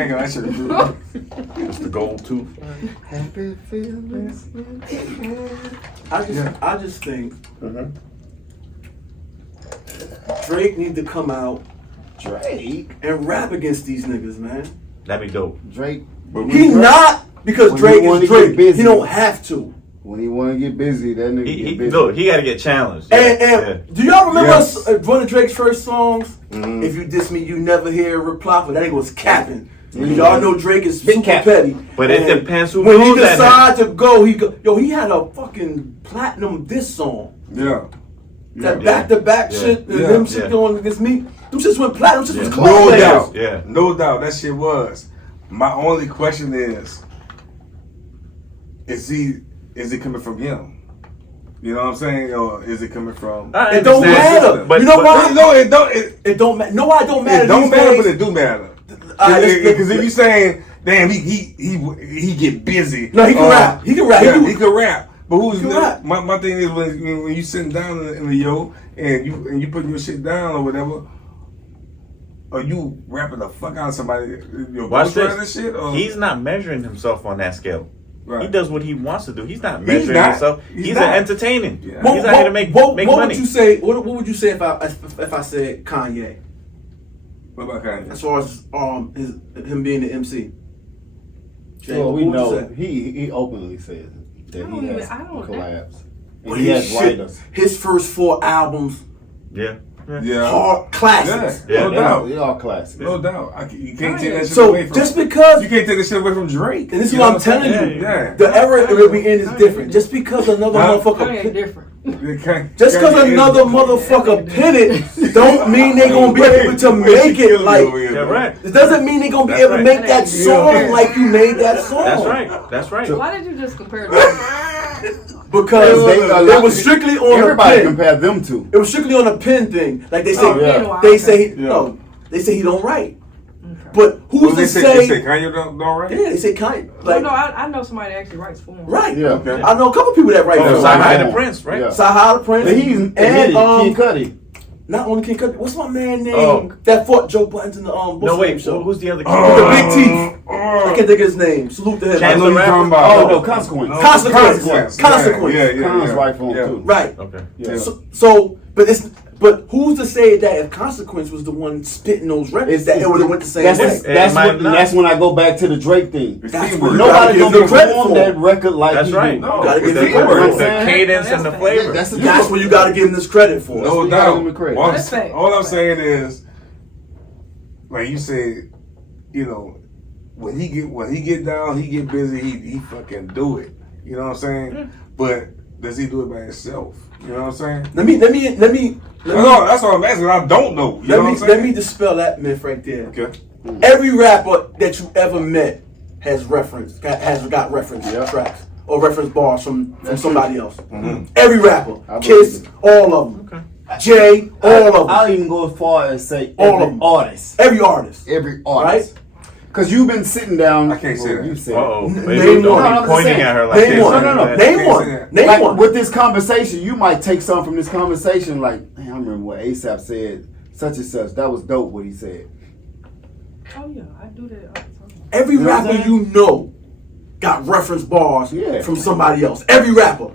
ain't gonna actually do it. It's the gold tooth. Happy feelings. I just think Drake need to come out Drake. and rap against these niggas, man. That'd be dope. Drake. He not because When Drake he wanna is get Drake. busy. He don't have to. When he want to get busy, that nigga He get busy. look, he got to get challenged. And do y'all remember Yes. one of Drake's first songs? If you diss me, you never hear a reply. For that nigga was capping. Y'all know Drake is super petty. But it And depends who when he knows that decide to go, he had a fucking platinum diss song. Yeah. That back-to-back shit, and Yeah. them shit going against me. Them shits went platinum. Them shit was Yeah. club No bangers. doubt. Yeah. No doubt. That shit was. My only question is it coming from him? You know what I'm saying? Or is it coming from... I It don't understand. matter. But, You know but- why? No, it don't. It don't matter. No, I don't matter. It don't these matter, days. but it do matter. Let's- Because if you saying, damn, he get busy. No, he can rap. He can rap. Yeah, He he can- can rap. But who's He can rap. my thing is when you sitting down in the yo and you putting your shit down or whatever, are you rapping the fuck out of somebody? Your Watch ghostwriter this. and shit? Or? He's not measuring himself on that scale. Right. He does what he wants to do. He's not He's measuring not. himself. He's He's not. an entertaining. Yeah. He's out here to make what money. would you say? What would you say if I said Kanye? What about Kanye? As far as him being the MC. Jay, Well, what we would you know say? he openly says that he has I don't- collabs. But And he has shit, writers. his first 4 albums, Yeah. Yeah. hard classics. Yeah. No doubt. They are classics. No doubt. You can't take that shit So away from just because, you can't take that shit away from Drake. and this is You what know I'm telling saying? you, Yeah. the era that we in is different. Just because another Huh? Kanye motherfucker, different. just because another motherfucker pin it, don't mean they gonna be able to make it. Like, Yeah, right. it doesn't mean they gonna be That's able to right. make that song like you made that song. That's right. That's right. Why did you just compare them? Because it was strictly on a Everybody pin. compare them to. It was strictly on a pin thing. Like they say, Oh, yeah. they say, no, they say he don't write. But who's They to say say? Kanye don't write? Yeah, they say Kanye. No, Like, I know somebody that actually writes for him. right. Yeah. Okay. I know a couple people that write. Oh, for him. Sci-Hi the Prince, right? Yeah. Sci-Hi the Prince. But he's and King Cudi. not only King Cudi. What's my man name Oh. that fought Joe Buttons in the what's No, the wait. name show? Who's the other kid? With the big teeth. I can't think of his name. Salute to him. Chance I know the you're Rapper? talking about. Oh no, Consequence. Consequence. Consequence. Yeah. Khan's right for him too. Right. Okay. Yeah. So, but But who's to say that if Consequence was the one spitting those records, that it would have went the same way? That's when I go back to the Drake thing. That's what Nobody gonna give credit perform for that record like That's he right. do. No, gotta give the, him credit. the cadence and the flavor. That's what you got to give him this credit for. No what you gotta give him doubt. credit. All I'm saying is, like you said, you know, when he get down, he get busy, he fucking do it. You know what I'm saying? But does he do it by himself? You know what I'm saying? Let me. That's what I'm asking. I don't know. You know what I'm saying? Let me dispel that myth right there. Okay. Every rapper that you ever met has got reference tracks or reference bars from somebody else. Mm-hmm. Every rapper, Kiss, all of them. Okay. Jay, all of them. I'll even go as far as say All every of them. artist. Every artist. Every artist. Right? Because you've been sitting down. I can't say that. You said name one. Pointing at her like name one. No. Name one. Name like, one. With this conversation, you might take something from this conversation. Like, man, I remember what A$AP said, such and such. That was dope. What he said. Oh yeah, I do that all the time. Every rapper you know got reference bars from somebody else. Every rapper.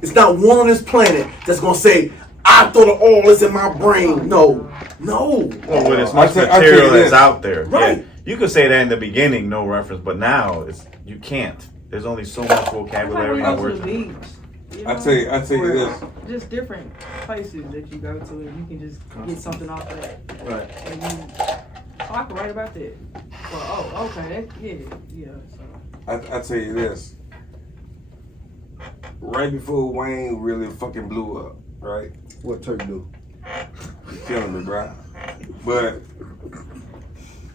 It's not one on this planet that's gonna say, I thought of all this in my brain. No. Well, with as much material that's out there. Right. Yeah, you could say that in the beginning, no reference, but now you can't. There's only so much vocabulary and words. I tell you this. Just different places that you go to, and you can just get something off of that. Right. And I can write about that. Well, okay, yeah. So. I tell you this. Right before Wayne really fucking blew up, right? What Turk do? You're killing me, bro. But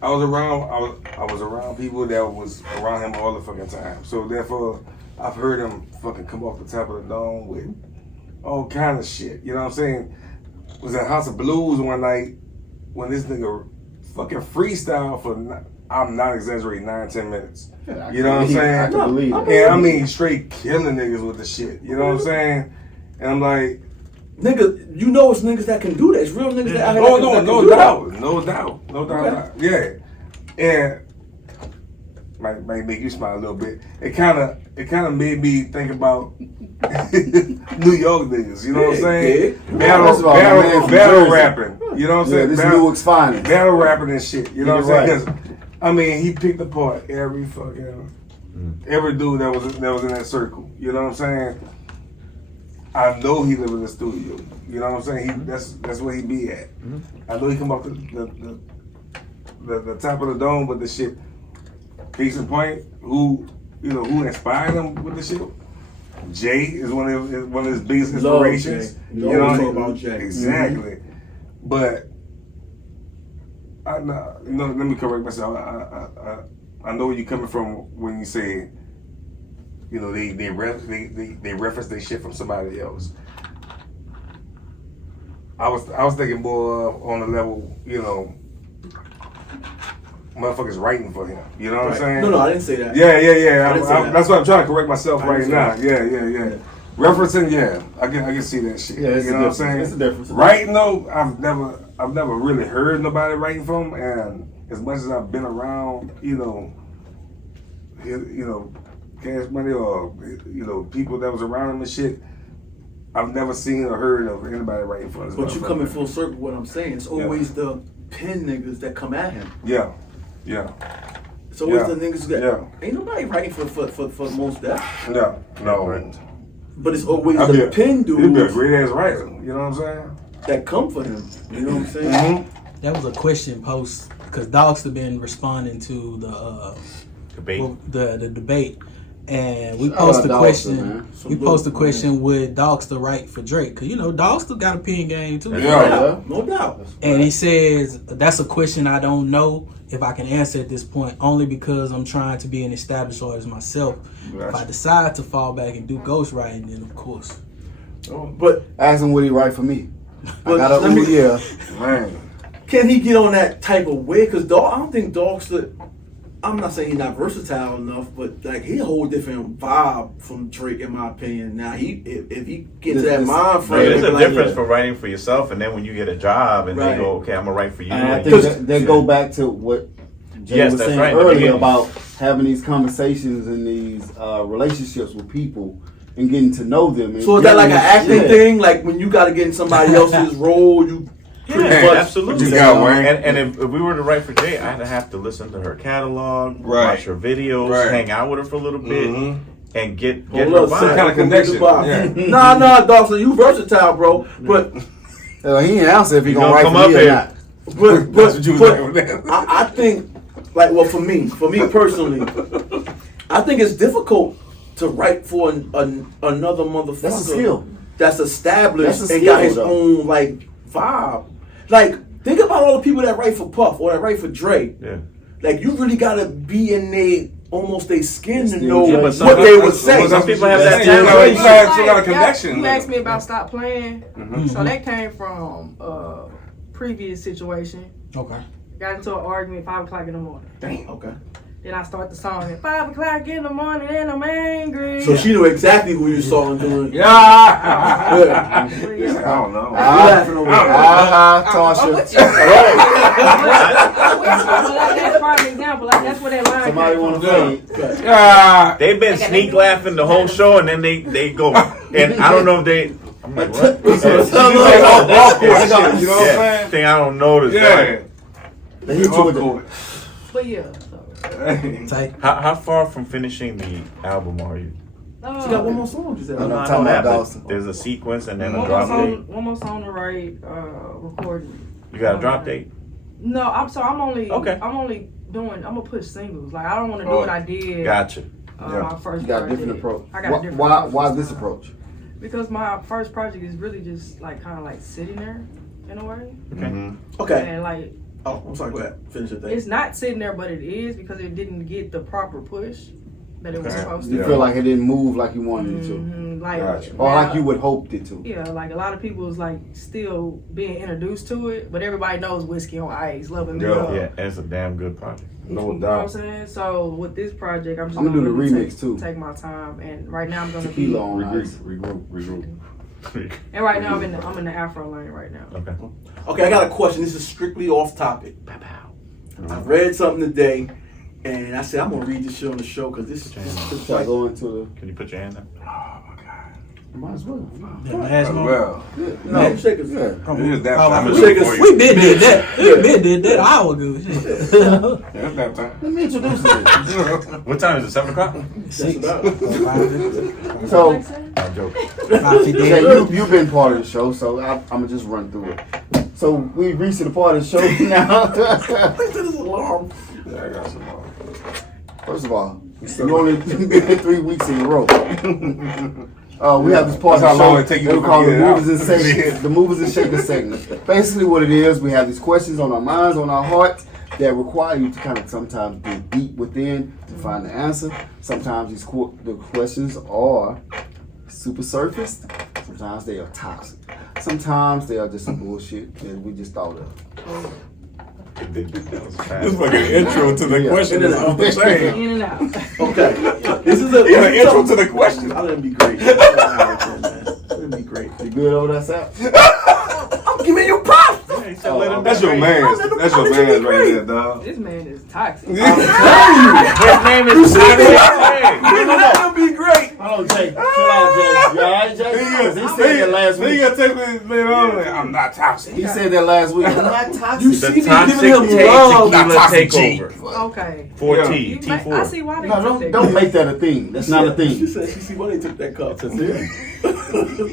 I was around people that was around him all the fucking time. So therefore, I've heard him fucking come off the top of the dome with all kind of shit. You know what I'm saying? Was at House of Blues one night when this nigga fucking freestyle for, I'm not exaggerating, 9-10 minutes. Yeah, you know what I'm saying? I can believe it. And I mean straight killing niggas with the shit. You know what I'm saying? And I'm like, nigga, you know it's niggas that can do that. It's real niggas that out here. No doubt. Yeah. And might make you smile a little bit. It kind of made me think about New York niggas. You know what I'm saying? Battle rapping. You know what I'm saying? This Newark's finest. Battle rapping and shit. You know what I'm saying? 'Cause, I mean, he picked apart every dude that was in that circle. You know what I'm saying? I know he live in the studio. You know what I'm saying? That's where he be at. I know he come up the top of the dome with the shit. Case in point, who inspired him with the shit? Jay is one of his biggest inspirations. You know about Jay. Exactly. But let me correct myself. I know where you're coming from when you say, you know, they reference their shit from somebody else. I was thinking more on the level, you know, motherfuckers writing for him. You know what I'm saying? No, I didn't say that. Yeah. That's why I'm trying to correct myself right now. Yeah. Referencing, I can see that shit. Yeah, you know what I'm saying? It's a difference. Writing though, I've never really heard nobody writing from, and as much as I've been around, you know, Cash Money or people that was around him and shit, I've never seen or heard of anybody writing for us. But you coming full circle. What I'm saying, it's always the pen niggas that come at him. Yeah. It's always the niggas that ain't nobody writing for most death. No. But it's always the pen dudes. He'd be a great ass writer. You know what I'm saying? That come for him. You know what I'm saying? Mm-hmm. That was a question post because Dogs have been responding to the debate. The debate. And we posed the question. We posed the question: would Dogster write for Drake? Because you know Dogster got a pen game too. Yeah, no doubt. And he says that's a question I don't know if I can answer at this point, only because I'm trying to be an established artist myself. Gotcha. If I decide to fall back and do ghostwriting, then of course. But ask him would he write for me. But man. Can he get on that type of way? Because I don't think Dogster. I'm not saying he's not versatile enough, but like he a whole different vibe from Drake, in my opinion. Now if he gets that mind frame, there's a difference for writing for yourself, and then when you get a job and they go, okay, I'm gonna write for you. And I think they go back to what Jay was saying earlier about having these conversations and these relationships with people, and getting to know them. And so is that like an acting thing? Like when you got to get in somebody else's role, you pretty much absolutely. You got Wayne. And if we were to write for Jay, I'd have to listen to her catalog, watch her videos, hang out with her for a little bit, and get her vibe. Some kind of connection. Nah, dog. So you versatile, bro. But he didn't answer if he gonna write come for up me or here. not. But I think, like, well, for me personally, I think it's difficult to write for another motherfucker That's a skill. that's established That's a and skill, got his though. own like vibe. Like, think about all the people that write for Puff or that write for Dre. Yeah. Like, you really gotta be in almost their skin to Still know Dre. what Some they would say. Some people have that You talent. got some kind of connection. You asked me about Stop Playing. So that came from previous situation. Okay. Got into an argument 5 o'clock in the morning. Damn. Okay. Then I start the song at 5 o'clock in the morning and I'm angry. So she knew exactly who you saw and doing. Yeah. Yeah. I don't know. laughing over there. Tasha. That's prime example. Like, that's where that line Somebody came want from. to say? They've been sneak laughing the whole show, and then they go. And I don't know if they. I'm like, what? You know what I'm saying? Thing I don't notice. Yeah. They hit you with it. But yeah. Tight. How far from finishing the album are you? She got one more song, you said. I'm No, I talking know about that, but Dawson. there's a sequence and then a One drop date. more song to write, recording. You got a drop date? No, I'm only Okay. I'm gonna push singles. Like, I don't want to do what I did. Gotcha. My first You got a project. different approach. I got a different Why approach. this approach? Because my first project is really just like kind of like sitting there in a way. Okay. And like, Oh, I'm sorry. Go ahead. Finish your thing. it's not sitting there, but it is because it didn't get the proper push that it was supposed to. You feel like it didn't move like you wanted it to, Like, Gotcha. or like now- you would hoped it to. Yeah, like a lot of people is like still being introduced to it, but everybody knows Whiskey on Ice, Loving Me Up. Yeah, it's a damn good project. No You know what I'm doubt. saying? So with this project, I'm just I'm gonna do the really remix, too. Take my time, and right now I'm gonna Tequila be. on ice. Regroup. And right now I'm in the Afro lane right now. Okay. Okay, I got a question. This is strictly off topic. I read something today, and I said I'm gonna read this shit on the show because this is Should I go into Can you put your hand up? the? Might as well. Well, No, shake it. Yeah. it is that Oh, time. I'm shake it. We been did that. We been did that an hour ago. Shit. It's that time. Let me introduce you. What time is it? 7 o'clock? Six. So, I'm joking. 5:58. Jay, you've been part of the show, so I'm gonna just run through it. So we reached the part of the show now. This is alarm. Yeah, I got some more. First of all, you only been here 3 weeks in a row. We have this part That's of how long the it take you show that to we call the figure it out. movers and shakers. The movers and shakers segment. Basically, what it is, we have these questions on our minds, on our hearts, that require you to kind of sometimes dig deep within to find the answer. Sometimes the questions are super surface. Sometimes they are toxic. Sometimes they are just some bullshit that we just thought of. That was fast. This fucking intro to the Yeah. question is off the chain. In and out. Okay. This is a Yeah, intro to the question. I let him be great. Let him be great. You good over that side? I'm giving you props. He said, let him That's be your great. man. That's your man right there, dog. This man is toxic. His name is Let Jay. him be great. Hold on, Jay. Chill out, Jay. You alright, Jay? 'Cause he said that last Then you week. gotta take me later on. Like, I'm not toxic. He said that last week. I'm not toxic. You The see me toxic giving him love. tequila toxic G. takeover. Okay. 4T, You I T4. see why they No, took that. don't make that a thing. That's not a She thing. said she see why they took that cup.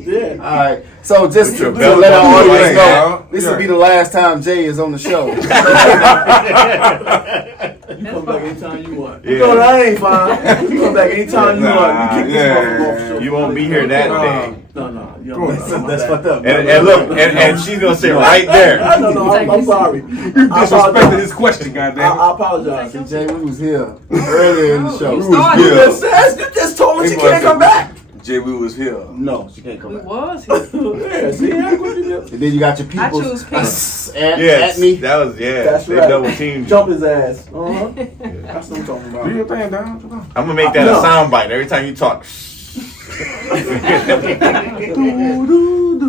Yeah. All right. So just to your belt let our buckle audience right know, now. this will be the last time Jay is on the show. You come back anytime you want. You Yeah. know that ain't fine. You come back anytime you want. You kick this motherfucker off the show. You won't be here that day. No. You don't That's fucked up. And look, and she's gonna sit right there. No, I'm sorry. Disrespected his question, goddamn. I apologize. Jay, we was here earlier in the show. You started. You just told me she can't come back. Jay, we was here. No, she can't come We back. was here. Yeah, see how good you did. And then you got your people choose peace. at Yes, me. that was That's they right. double teamed. Jump his ass. That's what I'm talking Do about. your thing, dog. I'm gonna make that No. a sound bite every time you talk.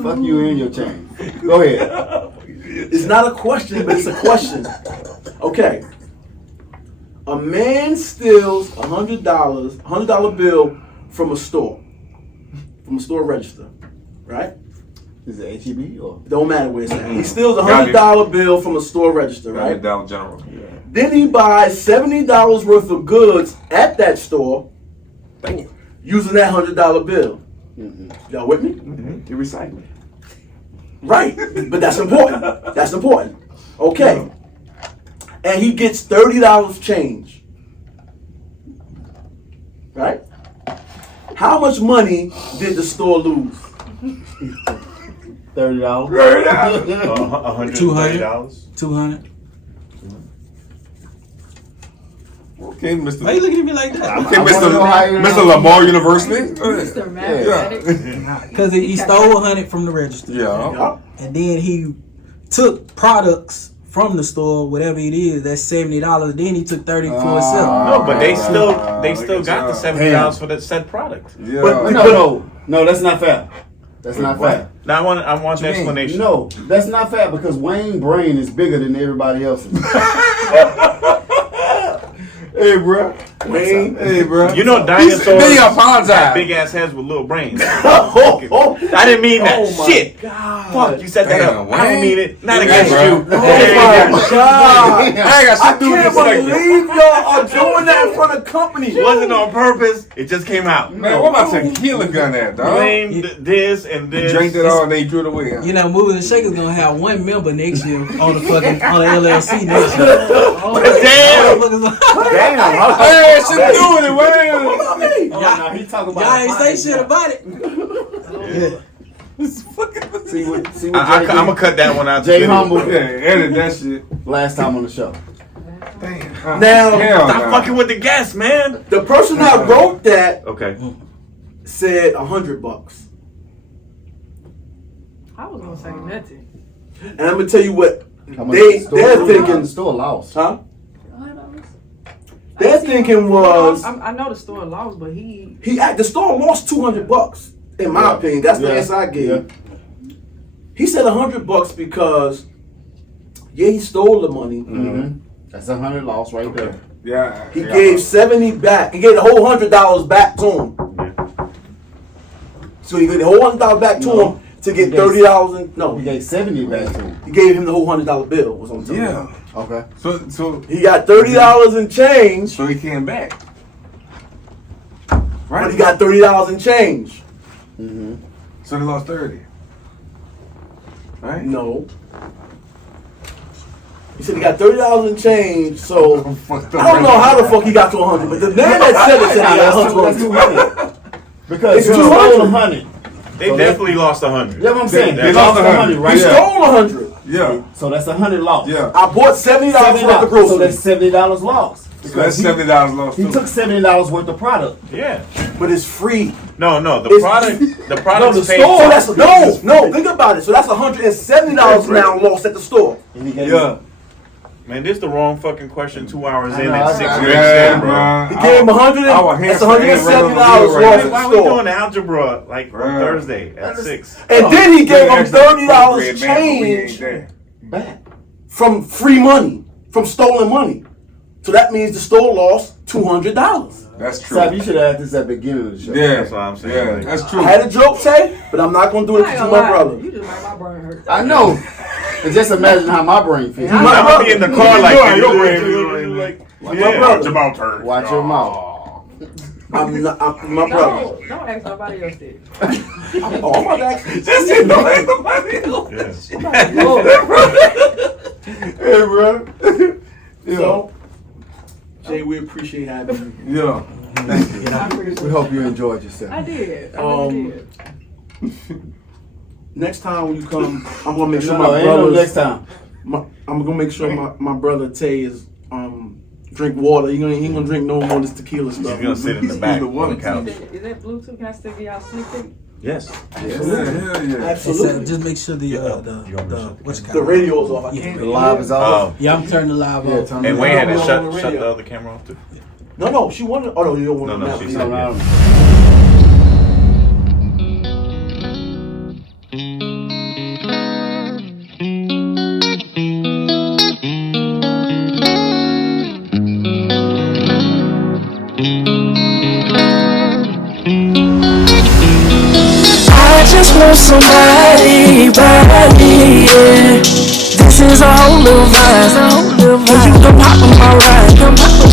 Fuck you and your chain. Go ahead. It's not a question, but it's a question. Okay. A man steals $100 bill from a store. from a store register, right? Is it HEB or? Don't matter where it's at. He steals a $100 bill from a store register, right? Dollar General. Then he buys $70 worth of goods at that store using that $100 bill. Y'all with me? You're recycling. Right, but that's important. That's important. Okay. And he gets $30 change. Right? How much money did the store lose? $30. $130. 200. Okay, Mr. Why you looking at me like that? Okay, Mr. Lamar University. Mr. Mathematics. Because he stole 100 from the register. Yeah. And then he took products from the store, whatever it is, that's $70. Then he took 30 for himself. No, but they still got the $70 for that said product. Yeah. But no, that's not fair. That's not fair. Now I want the explanation. No, that's not fair because Wayne's brain is bigger than everybody else's. Hey, bro. Wayne. Hey, bro. You know dinosaurs He apologized. have big ass heads with little brains. Oh, I didn't mean that. oh my Shit. God. Fuck, you set that Damn, up. I didn't mean it. Not Yeah, against bro. you. Oh my God. I ain't got I shit to do with can't this segment. believe y'all are doing that in front of company. It wasn't on purpose. It just came out. Man, what about tequila gun at, dog? Blame this and You this. drank it all and they threw it away. Huh? You know, Movers and Shakers gonna have one member next year on the LLC next year. Damn. Hey, shit doing it, man. Y'all, he talking about. Y'all ain't say shit about it. See what I'm gonna cut that one out. Jay Humble. Yeah, edit that shit. Last time on the show. Damn. Now, Hell Stop nah. fucking with the guests, man. the person that wrote that Okay. said $100. I was gonna say nothing. And I'm gonna tell you what How much they're the thinking. store lost. Huh? Their thinking was I know the store lost, but he the store lost $200. In my opinion, that's the answer I gave. Yeah. He said $100 because he stole the money. Mm-hmm. That's 100 lost right there. Yeah. He gave 70 back. He gave the whole $100 back to him. So he gave the whole $100 back to him to get $30 and He gave 70 back to him. he gave him the whole $100 bill. Was on telling you. Yeah. Okay. So He got $30 in change, he came back. but he got $30 in change. So they lost 30. Right? No. He said he got $30 in change, so I don't know how the fuck he got to 100, but the man that said it said he got That's 100. 200. Because It's you 200. stole 100. They definitely lost 100. That's what I'm saying. They They lost lost 100, right? He stole 100. Yeah. So that's 100 lost. Yeah. I bought $70 worth of So groceries, that's $70 lost. So that's $70 lost He too. took $70 worth of product. Yeah. but it's free. No, the It's- product No, paid So for. that's no. Think about it. So that's $170 now lost at the store. And he gave Yeah. Man, this the wrong fucking question 2 hours in know, and I 6 know. years Yeah, in, bro. He gave him 100. That's $170 lost Why at we the doing store. algebra like on Bruh. Thursday at 6? And then he gave him $30 change back. from free money, from stolen money. So that means the store lost $200. That's true. Sab, you should have had this at the beginning of the show. Yeah. That's what I'm saying. Yeah, Like, that's true. I had a joke say, but I'm not gonna do it I ain't to gonna my lie. brother. You just make my brain hurt. I know. And just imagine how my brain feels. I'm gonna be in the car like Your this. brain is Like, My brother. Watch your mouth. I'm my brother. Don't ask nobody else that. Oh, I'm about to ask you. That's it. Don't let nobody else. Yeah. Hey, bro. So, Jay, we appreciate having you. Yeah. I appreciate We hope you enjoyed yourself. I did. I really did. Next time when you come, I'm gonna make sure No, my ain't no brothers. next time. I'm gonna make sure my brother Tay is drink water. He gonna drink no more of this tequila He's stuff. gonna sit in the back on the couch. Is that Bluetooth? Can I still get y'all sneak peek? Yes. Yeah. Absolutely. Just make sure the The radio's off. I Yeah. can't. The live is off. Yeah, I'm turning the live Yeah, off. turn And it Wayne had on. to on shut the the radio. other camera off too. No, she wanted. Oh no, you don't want No, to. she No, said no, yeah. no. want somebody badly, yeah. This is a whole new vibe. Can you come hop on my ride?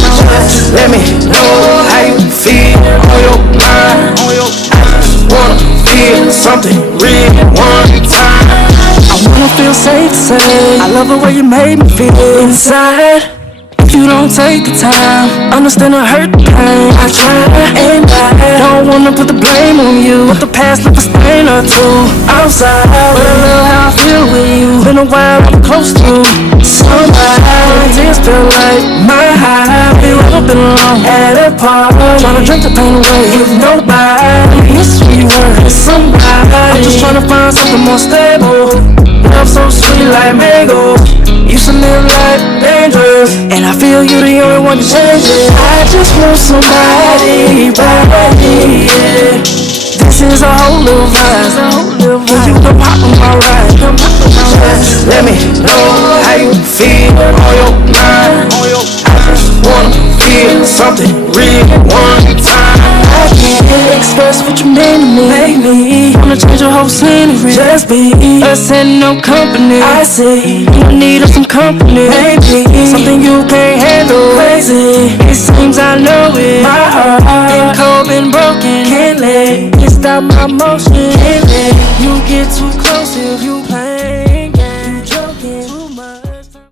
Just let me know how you feel on your mind. I just wanna feel something real one time. I wanna feel safe to say I love the way you made me feel inside. If you don't take the time, understand the hurt, the pain. I try and I don't wanna put the blame on you, but the past left a stain or two outside. But I love how I feel with you. Been a while, I'm close to somebody. Tears feel like my high. We've ever been alone at a party, trying to drink the pain away with nobody. It's who you were, it's somebody. I'm just trying to find something more stable. Love so sweet like mango. Used to live life dangerous, and I feel you the only one to change it. I just want somebody badly, yeah. This is a whole new vibe. Can you come hop on my ride? Just let me know how you feel on your mind. I just wanna feel something real one time. I can't express what you mean to me. Make me wanna change your whole scenery. Just be us and no company. I see you need some company. Maybe something you can't handle. Crazy, it seems I know it. My heart been cold, been broken. Can't let it stop my motion. Can't let you get too close if you